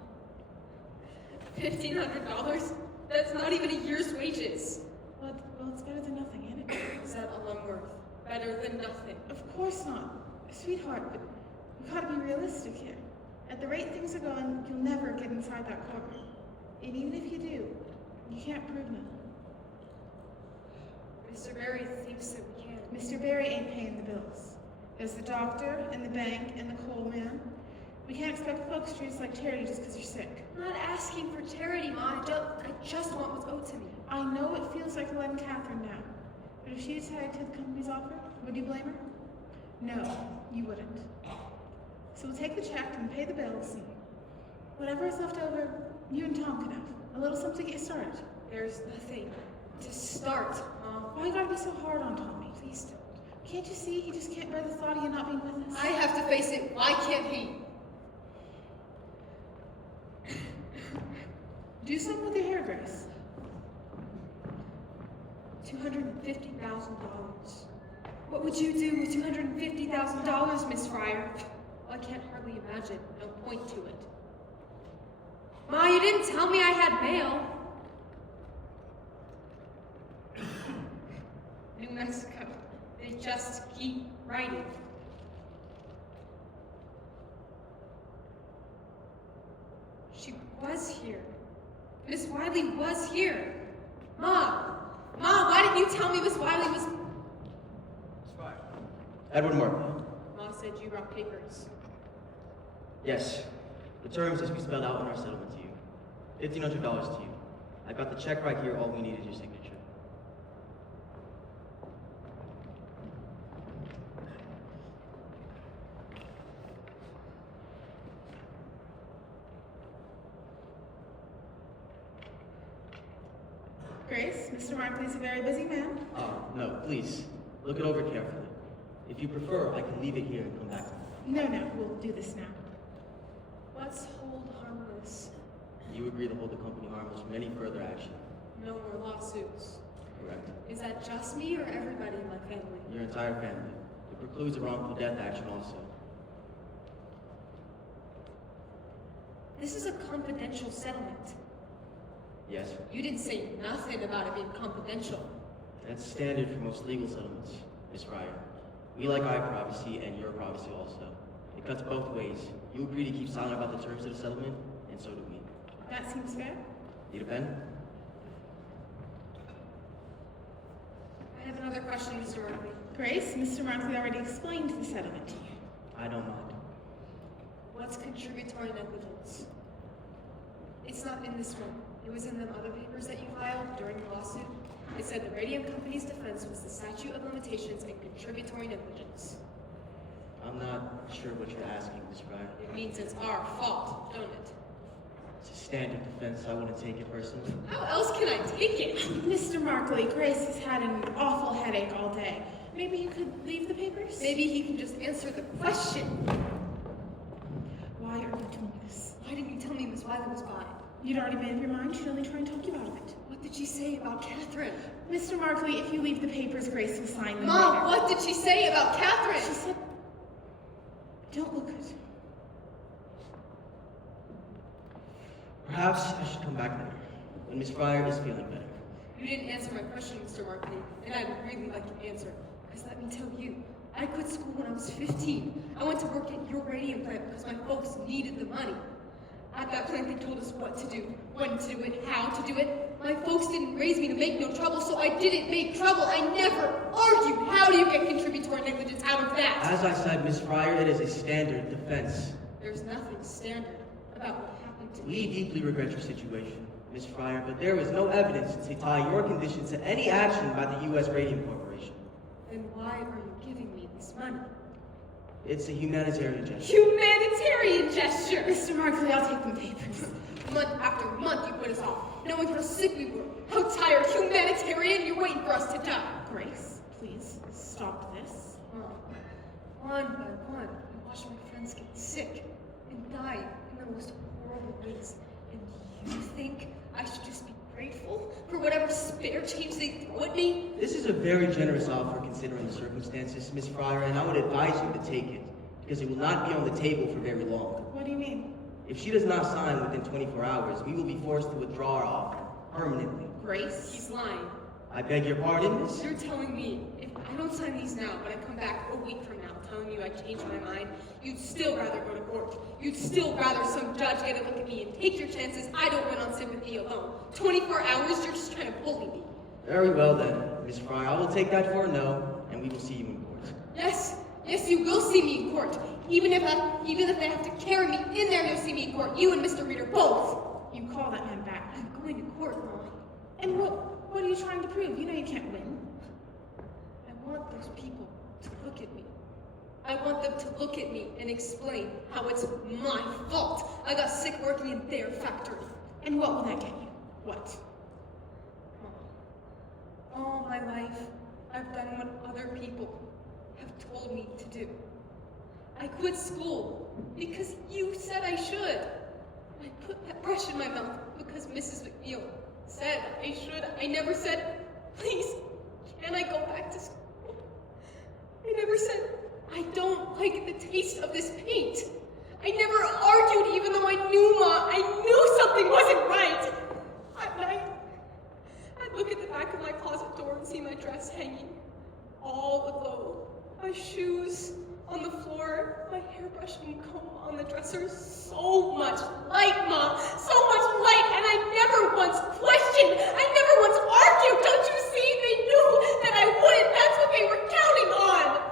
$1,500? That's not even a year's wages. Well, it's better than nothing, ain't it? Is that alone worth better than nothing? Of course not. Sweetheart, but we've got to be realistic here. At the rate things are going, you'll never get inside that corner. And even if you do, You can't prove nothing. Mr. Barry thinks that we can. Mr. Barry ain't paying the bills. There's the doctor, and the bank, and the coal man. We can't expect folks to treat us like charity just because you're sick. I'm not asking for charity, Ma. I just want what's owed to me. I know it feels like you're letting Catherine down. But if she decided to the company's offer, would you blame her? No, you wouldn't. So we'll take the check and pay the bills, and whatever is left over, you and Tom can have. A little something to get you started. There's nothing to start, Mom. Why you gotta be so hard on Tommy? Please don't. Can't you see he just can't bear the thought of you not being with us? I have to face it. Why can't he? Do something with your hair, Grace. $250,000. What would you do with $250,000, Miss Fryer? Well, I can't hardly imagine. No point to it. Ma, you didn't tell me I had mail. New Mexico. They just keep writing. She was here. Miss Wiley was here. Mom, why didn't you tell me Miss Wiley was... Edward Moore. Ma said you brought papers. Yes. The terms as we spelled out in our settlement to you. $1,500 to you. I got the check right here. All we need is your signature. Grace, Mr. Markley's a very busy man. No, please. Look it over carefully. If you prefer, I can leave it here and come back. No, we'll do this now. Let's hold harmless. You agree to hold the company harmless from any further action. No more lawsuits. Correct. Is that just me or everybody in my family? Your entire family. It precludes a wrongful death action also. This is a confidential settlement. Yes. You didn't say nothing about it being confidential. That's standard for most legal settlements, Miss Fryer. We like our privacy and your privacy also. It cuts both ways. You agree to keep silent about the terms of the settlement, and so do we. That seems fair. Need a pen? I have another question, Mr. Markley. Grace, Mr. Markley already explained the settlement to you. I don't mind. What's contributory negligence? It's not in this one. It was in them other papers that you filed during the lawsuit. It said the Radium Company's defense was the statute of limitations and contributory negligence. I'm not sure what you're asking, Miss Fryer. It means it's our fault, don't it? It's a standard defense. I wouldn't take it personally. How else can I take it? Mr. Markley, Grace has had an awful headache all day. Maybe you could leave the papers? Maybe he can just answer the question. Why are you doing this? Why didn't you tell me Miss Wiley was by? You'd already made up your mind. She'd only try and talk you out of it. What did she say about Catherine? Mr. Markley, if you leave the papers, Grace will sign them Mom, later. what did she say about Catherine? She said, don't look good. Perhaps I should come back later, when Miss Fryer is feeling better. You didn't answer my question, Mr. Markley, and I'd really like an answer. Because let me tell you, I quit school when I was 15. I went to work at your radium plant because my folks needed the money. At that plant, they told us what to do, when to do it, how to do it. My folks didn't raise me to make no trouble, so I didn't make trouble. I never argued. How do you get contributory negligence out of that? As I said, Miss Fryer, it is a standard defense. There's nothing standard about what happened to We me. deeply regret your situation, Miss Fryer, but there is no evidence to tie your condition to any action by the U.S. Radium Corporation. Then why are you giving me this money? It's a humanitarian gesture. Humanitarian gesture! Mr. Markley, I'll take the papers. Month after month you put us off, knowing how sick we were, how tired, humanitarian, you're waiting for us to die. Grace, please, stop this. One by one, I watched my friends get sick and die in the most horrible ways. And you think I should just be grateful for whatever spare change they throw at me? This is a very generous offer considering the circumstances, Miss Fryer, and I would advise you to take it, because it will not be on the table for very long. What do you mean? If she does not sign within 24 hours, we will be forced to withdraw our offer permanently. Grace? He's lying. I beg your pardon, miss? You're telling me if I don't sign these now, but I come back a week from now telling you I changed my mind, you'd still rather go to court. You'd still rather some judge get a look at me and take your chances I don't win on sympathy alone. 24 hours, you're just trying to bully me. Very well then, Miss Fry. I will take that for a no, and we will see you in court. Yes, you will see me in court. Even if they have to carry me in there, you'll see me in court. You and Mr. Reader both. You call that man back. I'm going to court, Mom. And what are you trying to prove? You know you can't win. I want those people to look at me. I want them to look at me and explain how it's my fault. I got sick working in their factory. And what will that get you? What? All my life, I've done what other people have told me to do. I quit school because you said I should. I put that brush in my mouth because Mrs. McNeil said I should. I never said, please, can I go back to school? I never said, I don't like the taste of this paint. I never argued even though I knew something wasn't right. At night, I'd look at the back of my closet door and see my dress hanging all aglow. My shoes on the floor, my hairbrush and comb on the dresser. So much light, Ma. So much light, and I never once questioned. I never once argued. Don't you see? They knew that I would. That's what they were counting on.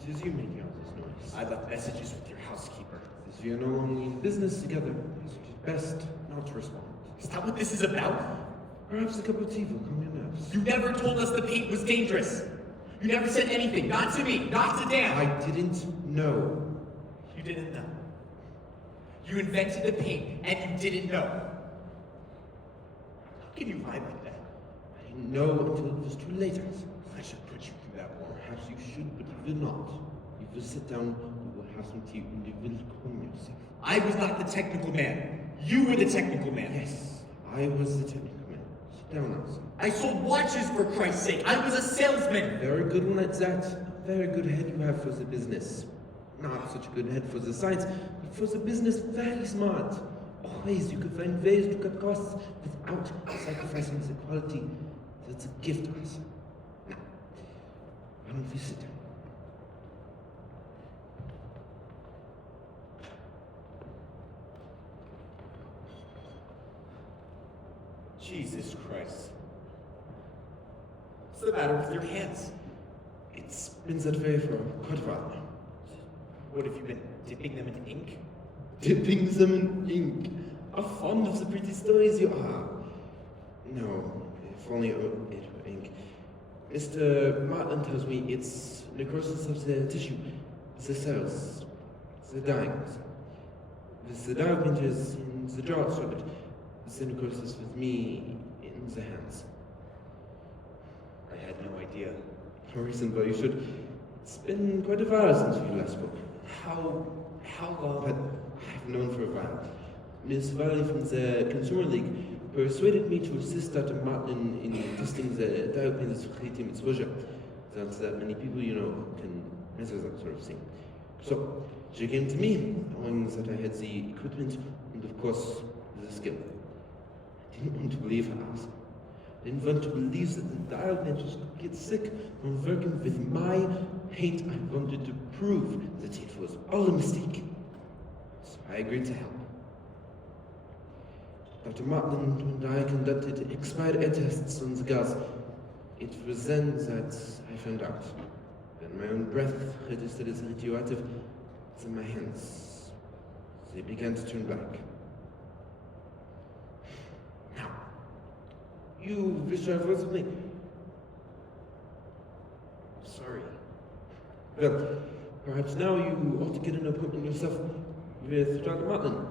It is you making all this noise. I left messages with your housekeeper. As we are no longer in business together, it is best not to respond. Is that what this is about? Perhaps a cup of tea will calm your nerves. You never told us the paint was dangerous. You never said anything. Not to me. Not to Dan. I didn't know. You didn't know. You invented the paint, and you didn't know. How can you lie like that? I didn't know until it was too late. I should put you through that war. Perhaps you should, but you will not. You will sit down, you will have some tea, and you will calm yourself. I was not the technical man. You were the technical man. Yes, I was the technical man. Sit down now, son. I sold watches, for Christ's sake. I was a salesman. Very good one at that. A very good head you have for the business. Not such a good head for the science, but for the business, very smart. Always you can find ways to cut costs without sacrificing the quality that's a gift to us. Now, why don't we sit down? Jesus Christ. What's the matter with your hands? It's been that way for quite a while now. What have you been dipping them in ink? Dipping them in ink. How fond of the pretty stories you are. No, if only it were ink. Mr. Martin tells me it's necrosis of the tissue, the cells, the dying. With the dial pinches in the jaws of it, the necrosis with me in the hands. I had no idea. No reason why you should. It's been quite a while since we last spoke. How long? But I've known for a while. Miss Valley from the Consumer League persuaded me to assist Dr. Martin in testing the diopins of radium exposure. Not that many people, can measure that sort of thing. So, she came to me, knowing that I had the equipment and, of course, the skill. I didn't want to believe her ask. I didn't want to believe that the dial benches could get sick from working with my paint. I wanted to prove that it was all a mistake. So I agreed to help. Dr. Martin and I conducted expired air tests on the gas. It was then that I found out. When my own breath registered as radioactive, in my hands, they began to turn black. Now, you wish to have words with me? Sorry. Well, perhaps now you ought to get an appointment yourself with Dr. Martin.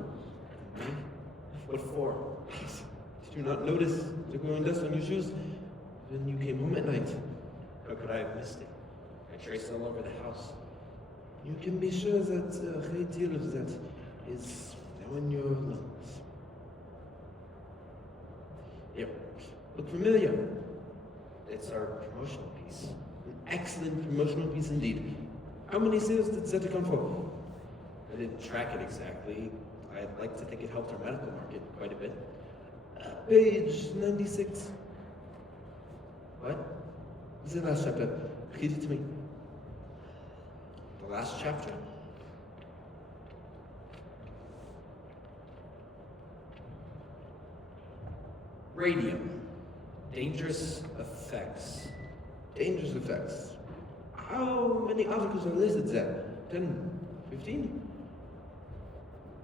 What for? Did you not notice the growing dust on your shoes when you came home at night? How could I have missed it? I traced all over the house. You can be sure that a great deal of that is now in your lungs. Yep. Look familiar. It's our promotional piece. An excellent promotional piece indeed. How many sales did that account for? I didn't track it exactly. I'd like to think it helped our medical market quite a bit. Page 96. What? The last chapter. Read it to me. The last chapter? Radium. Dangerous effects. Dangerous effects. How many articles are listed there? 10? 15?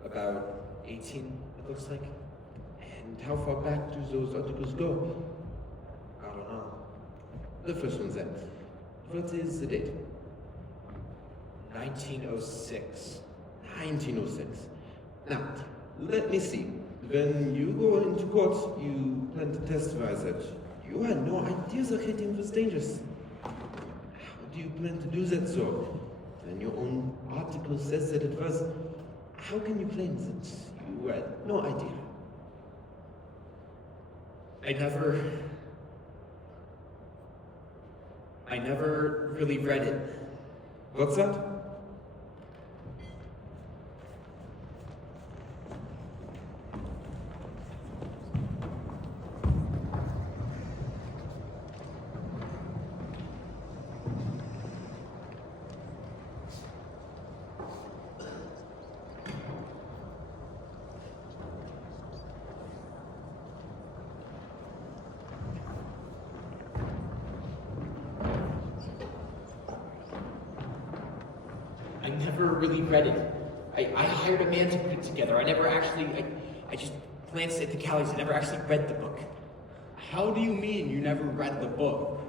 About 18, it looks like. And how far back do those articles go? I don't know. The first one's there. What is the date? 1906. 1906. Now, let me see. When you go into court, you plan to testify that you had no idea that radium was dangerous. How do you plan to do that, sir? When your own article says that it was, how can you claim that you had no idea? I never really read it. What's that? I never really read it. I hired a man to put it together. I just glanced at the callies. I never actually read the book. How do you mean you never read the book?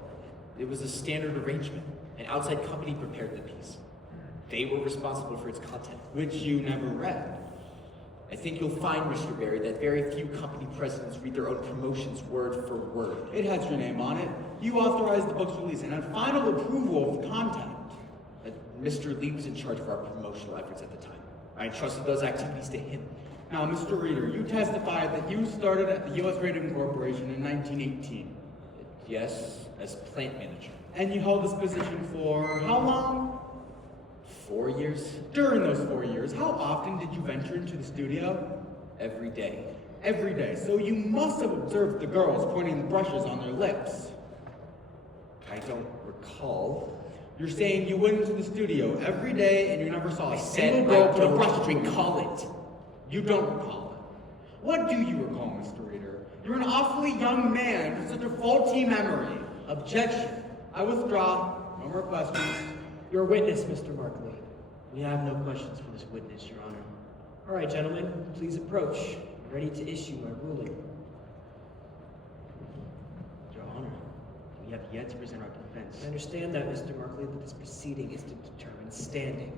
It was a standard arrangement. An outside company prepared the piece. They were responsible for its content. Which you never read. I think you'll find, Mr. Barry, that very few company presidents read their own promotions word for word. It has your name on it. You authorized the book's release and had final approval of the content. Mr. Lee was in charge of our promotional efforts at the time. I entrusted those activities to him. Now, Mr. Reader, you testified that you started at the U.S. Radium Corporation in 1918. Yes, as plant manager. And you held this position for how long? 4 years. During those 4 years, how often did you venture into the studio? Every day. Every day. So you must have observed the girls pointing the brushes on their lips. I don't recall. You're saying you went into the studio every day and you never saw a single girl girl put a brush don't recall it. You don't recall it. What do you recall, Mr. Reader? You're an awfully young man with such a faulty memory. Objection. I withdraw. No more questions. Your witness, Mr. Markley. We have no questions for this witness, Your Honor. All right, gentlemen, please approach. I'm ready to issue my ruling. Your Honor, we have yet to present our defense. I understand that, Mr. Markley, but this proceeding is to determine standing.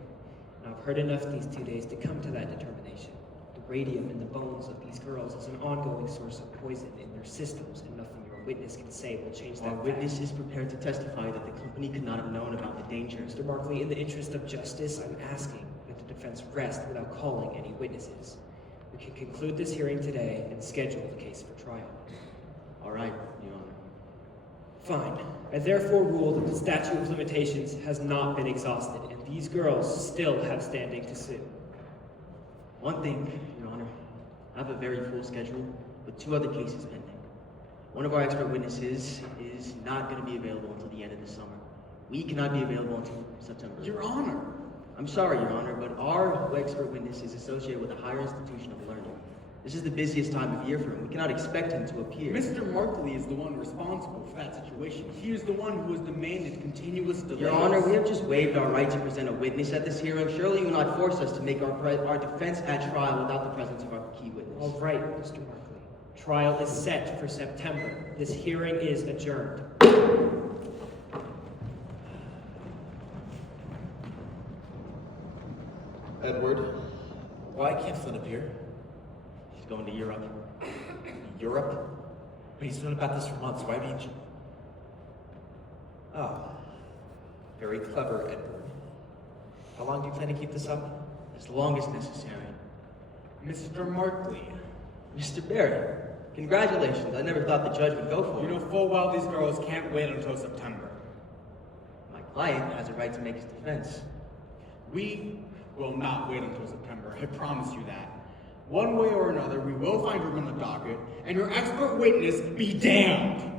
And I've heard enough these 2 days to come to that determination. The radium in the bones of these girls is an ongoing source of poison in their systems, and nothing your witness can say will change that. Our witness is prepared to testify that the company could not have known about the danger. Mr. Markley, in the interest of justice, I'm asking that the defense rest without calling any witnesses. We can conclude this hearing today and schedule the case for trial. All right, Your Honor. Fine. I therefore rule that the statute of limitations has not been exhausted, and these girls still have standing to sue. One thing, Your Honor, I have a very full schedule with 2 other cases pending. One of our expert witnesses is not going to be available until the end of the summer. We cannot be available until September. Your Honor! I'm sorry, Your Honor, but our expert witness is associated with a higher institution of learning. This is the busiest time of year for him. We cannot expect him to appear. Mr. Markley is the one responsible for that situation. He is the one who has demanded continuous delays. Your Honor, we have just waived our right to present a witness at this hearing. Surely you will not force us to make our defense at trial without the presence of our key witness. All right, Mr. Markley. Trial is set for September. This hearing is adjourned. Edward, why can't Flynn appear? going to Europe. Europe? But he's known about this for months. Why haven't you... Oh. Very clever, Edward. How long do you plan to keep this up? As long as necessary. Mr. Markley. Mr. Barry, congratulations. I never thought the judge would go for it. You know full well these girls can't wait until September. My client has a right to make his defense. We will not wait until September, I promise you that. One way or another, we will find room on the docket, and your expert witness be damned!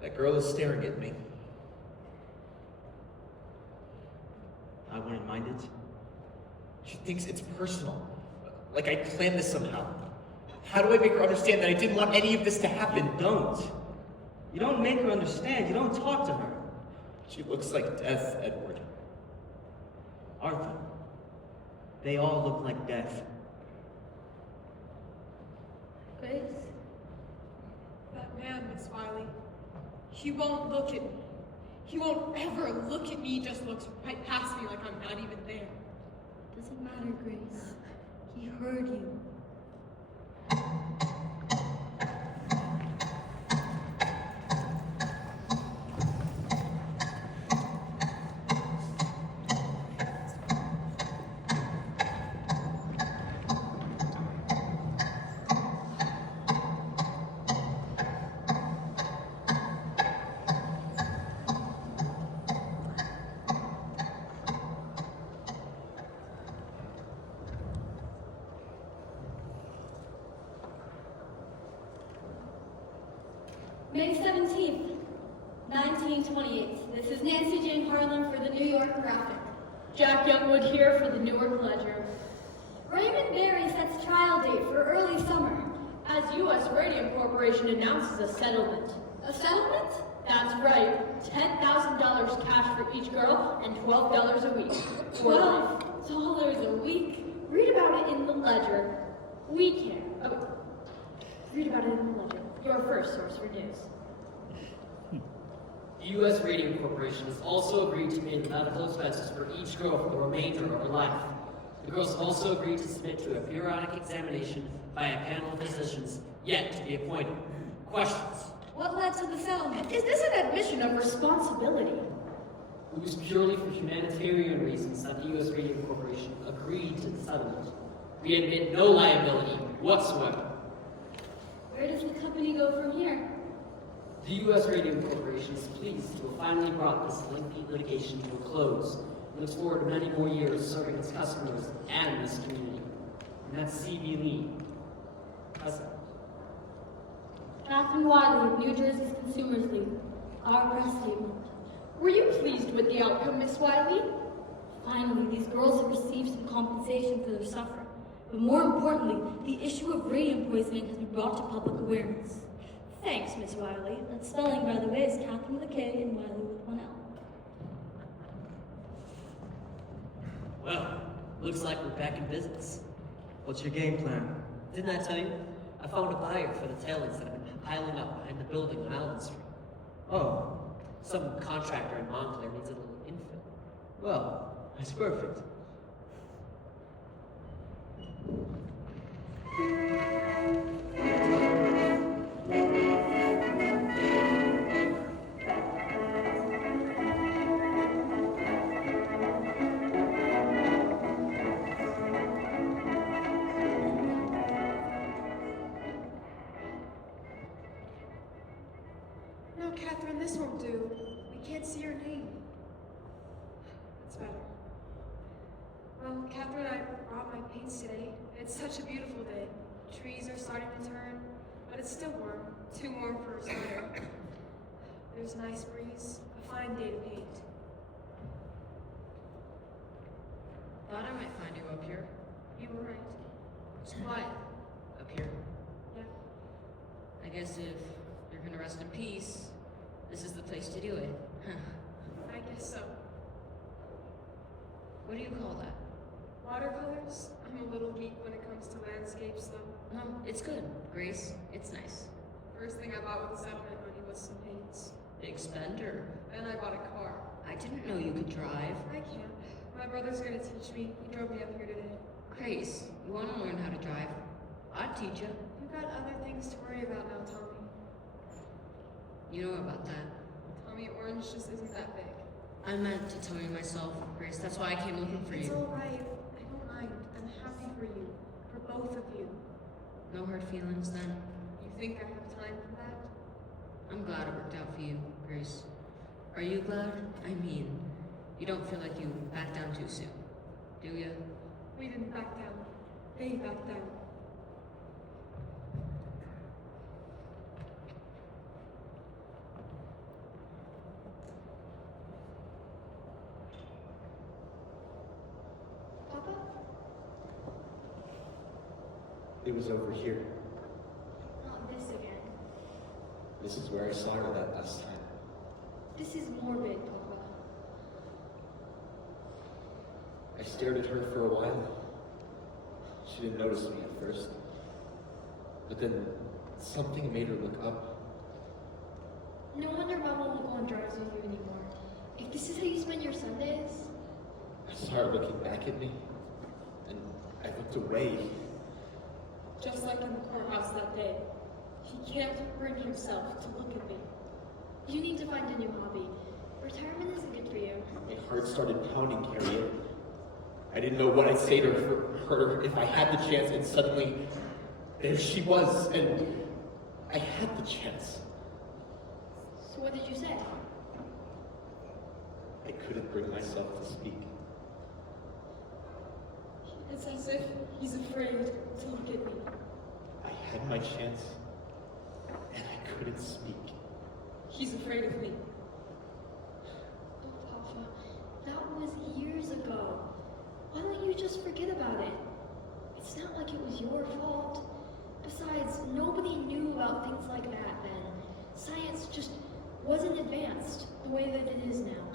That girl is staring at me. I wouldn't mind it. She thinks it's personal. Like I planned this somehow. How do I make her understand that I didn't want any of this to happen? You don't. You don't make her understand. You don't talk to her. She looks like death, Edward. Arthur, they all look like death. Grace? That man, Miss Wiley, he won't look at me. He won't ever look at me, he just looks right past me like I'm not even there. Doesn't matter, Grace. He heard you. May 17th, 1928. This is Nancy Jane Harlan for the New York Graphic. Jack Youngwood here for the Newark Ledger. Raymond Berry sets trial date for early summer. As U.S. Radium Corporation announces a settlement. A settlement? That's right. $10,000 cash for each girl and $12 a week. $12 a week? Read about it in the Ledger. We can. Oh, read about it in the Ledger. Your first source for news. The U.S. Radium Corporation has also agreed to pay the medical expenses for each girl for the remainder of her life. The girls have also agreed to submit to a periodic examination by a panel of physicians yet to be appointed. Questions? What led to the settlement? Is this an admission of responsibility? It was purely for humanitarian reasons that the U.S. Radium Corporation agreed to the settlement. We admit no liability whatsoever. Where does the company go from here? The U.S. Radium Corporation is pleased to have finally brought this lengthy litigation to a close and looks forward to many more years serving its customers and this community. And that's C.B. Lee, President. Catherine Wiley of New Jersey's Consumers League. Our press statement. Were you pleased with the outcome, Miss Wiley? Finally, these girls have received some compensation for their suffering. But more importantly, the issue of radium poisoning has been brought to public awareness. Thanks, Miss Wiley. That spelling, by the way, is Catherine with a K and Wiley with one L. Well, looks like we're back in business. What's your game plan? Didn't I tell you? I found a buyer for the tailings that have been piling up behind the building on Allen Street. Oh, Some contractor in Montclair needs a little infill. well, that's perfect. No, Catherine, this won't do. We can't see your name. That's better. Well, Catherine, I brought my paints today. It's such a beautiful day. Trees are starting to turn, but it's still warm. Too warm for a sweater. There's a nice breeze. A fine day to paint. Thought I might find you up here. You were right. What? Up here. Yeah. I guess if you're gonna rest in peace, this is the place to do it. I guess so. What do you call that? Watercolors? I'm a little weak when it comes to landscapes, though. No, it's good, Grace. It's nice. First thing I bought with the settlement money was some paints. Big spender. Then I bought a car. I didn't know you could drive. I can't. My brother's gonna teach me. He drove me up here today. Grace, you want to learn how to drive? I'll teach you. You've got other things to worry about now, Tommy. You know about that. Tommy, Orange just isn't that big. I meant to tell you myself, Grace. That's why I came looking for It's you. alright. I don't mind. I'm happy for you. For both of you. No hard feelings then? You think I have time for that? I'm glad it worked out for you, Grace. Are you glad? I mean, you don't feel like you backed down too soon, do you? We didn't back down. They backed down. Papa? It was over here. Not this again. This is where I saw her that last time. This is morbid, Papa. I stared at her for a while. She didn't notice me at first. But then something made her look up. No wonder Mama won't go on drives with you anymore. If this is how you spend your Sundays. I saw her looking back at me, and I looked away. Just like in the courthouse that day. He can't bring himself to look at me. You need to find a new hobby. Retirement isn't good for you. My heart started pounding, Harriet. I didn't know what I'd say to her if I had the chance, and suddenly, there she was, and I had the chance. So what did you say? I couldn't bring myself to speak. It's as if he's afraid to look at me. I had my chance, and I couldn't speak. He's afraid of me. Oh, Papa, that was years ago. Why don't you just forget about it? It's not like it was your fault. Besides, nobody knew about things like that then. Science just wasn't advanced the way that it is now.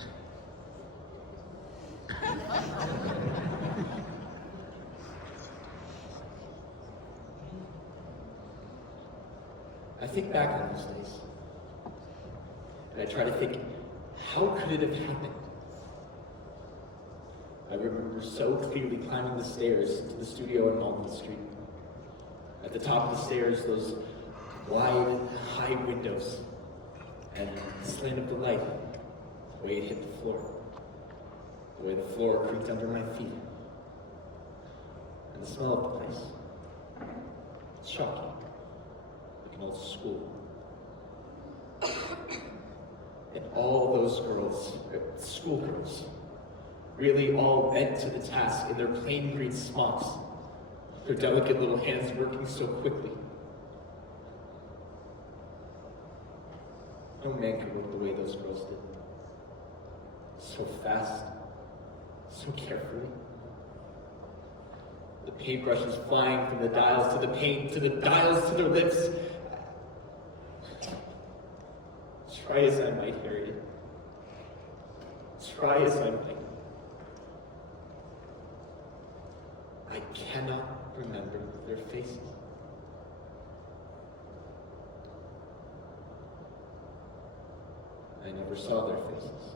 I think back on those days, and I try to think, how could it have happened? I remember so clearly climbing the stairs to the studio on Malden Street. At the top of the stairs, those wide, high windows, and the slant of the light, the way it hit the floor, the way the floor creaked under my feet, and the smell of the place. It's shocking, like an old school. And all those girls, schoolgirls, really all bent to the task in their plain green smocks, their delicate little hands working so quickly. No man could work the way those girls did. So fast, so carefully. The paintbrushes flying from the dials to the paint, to the dials to their lips. Try as I might, Harriet. Try as I might. I cannot remember their faces. I never saw their faces.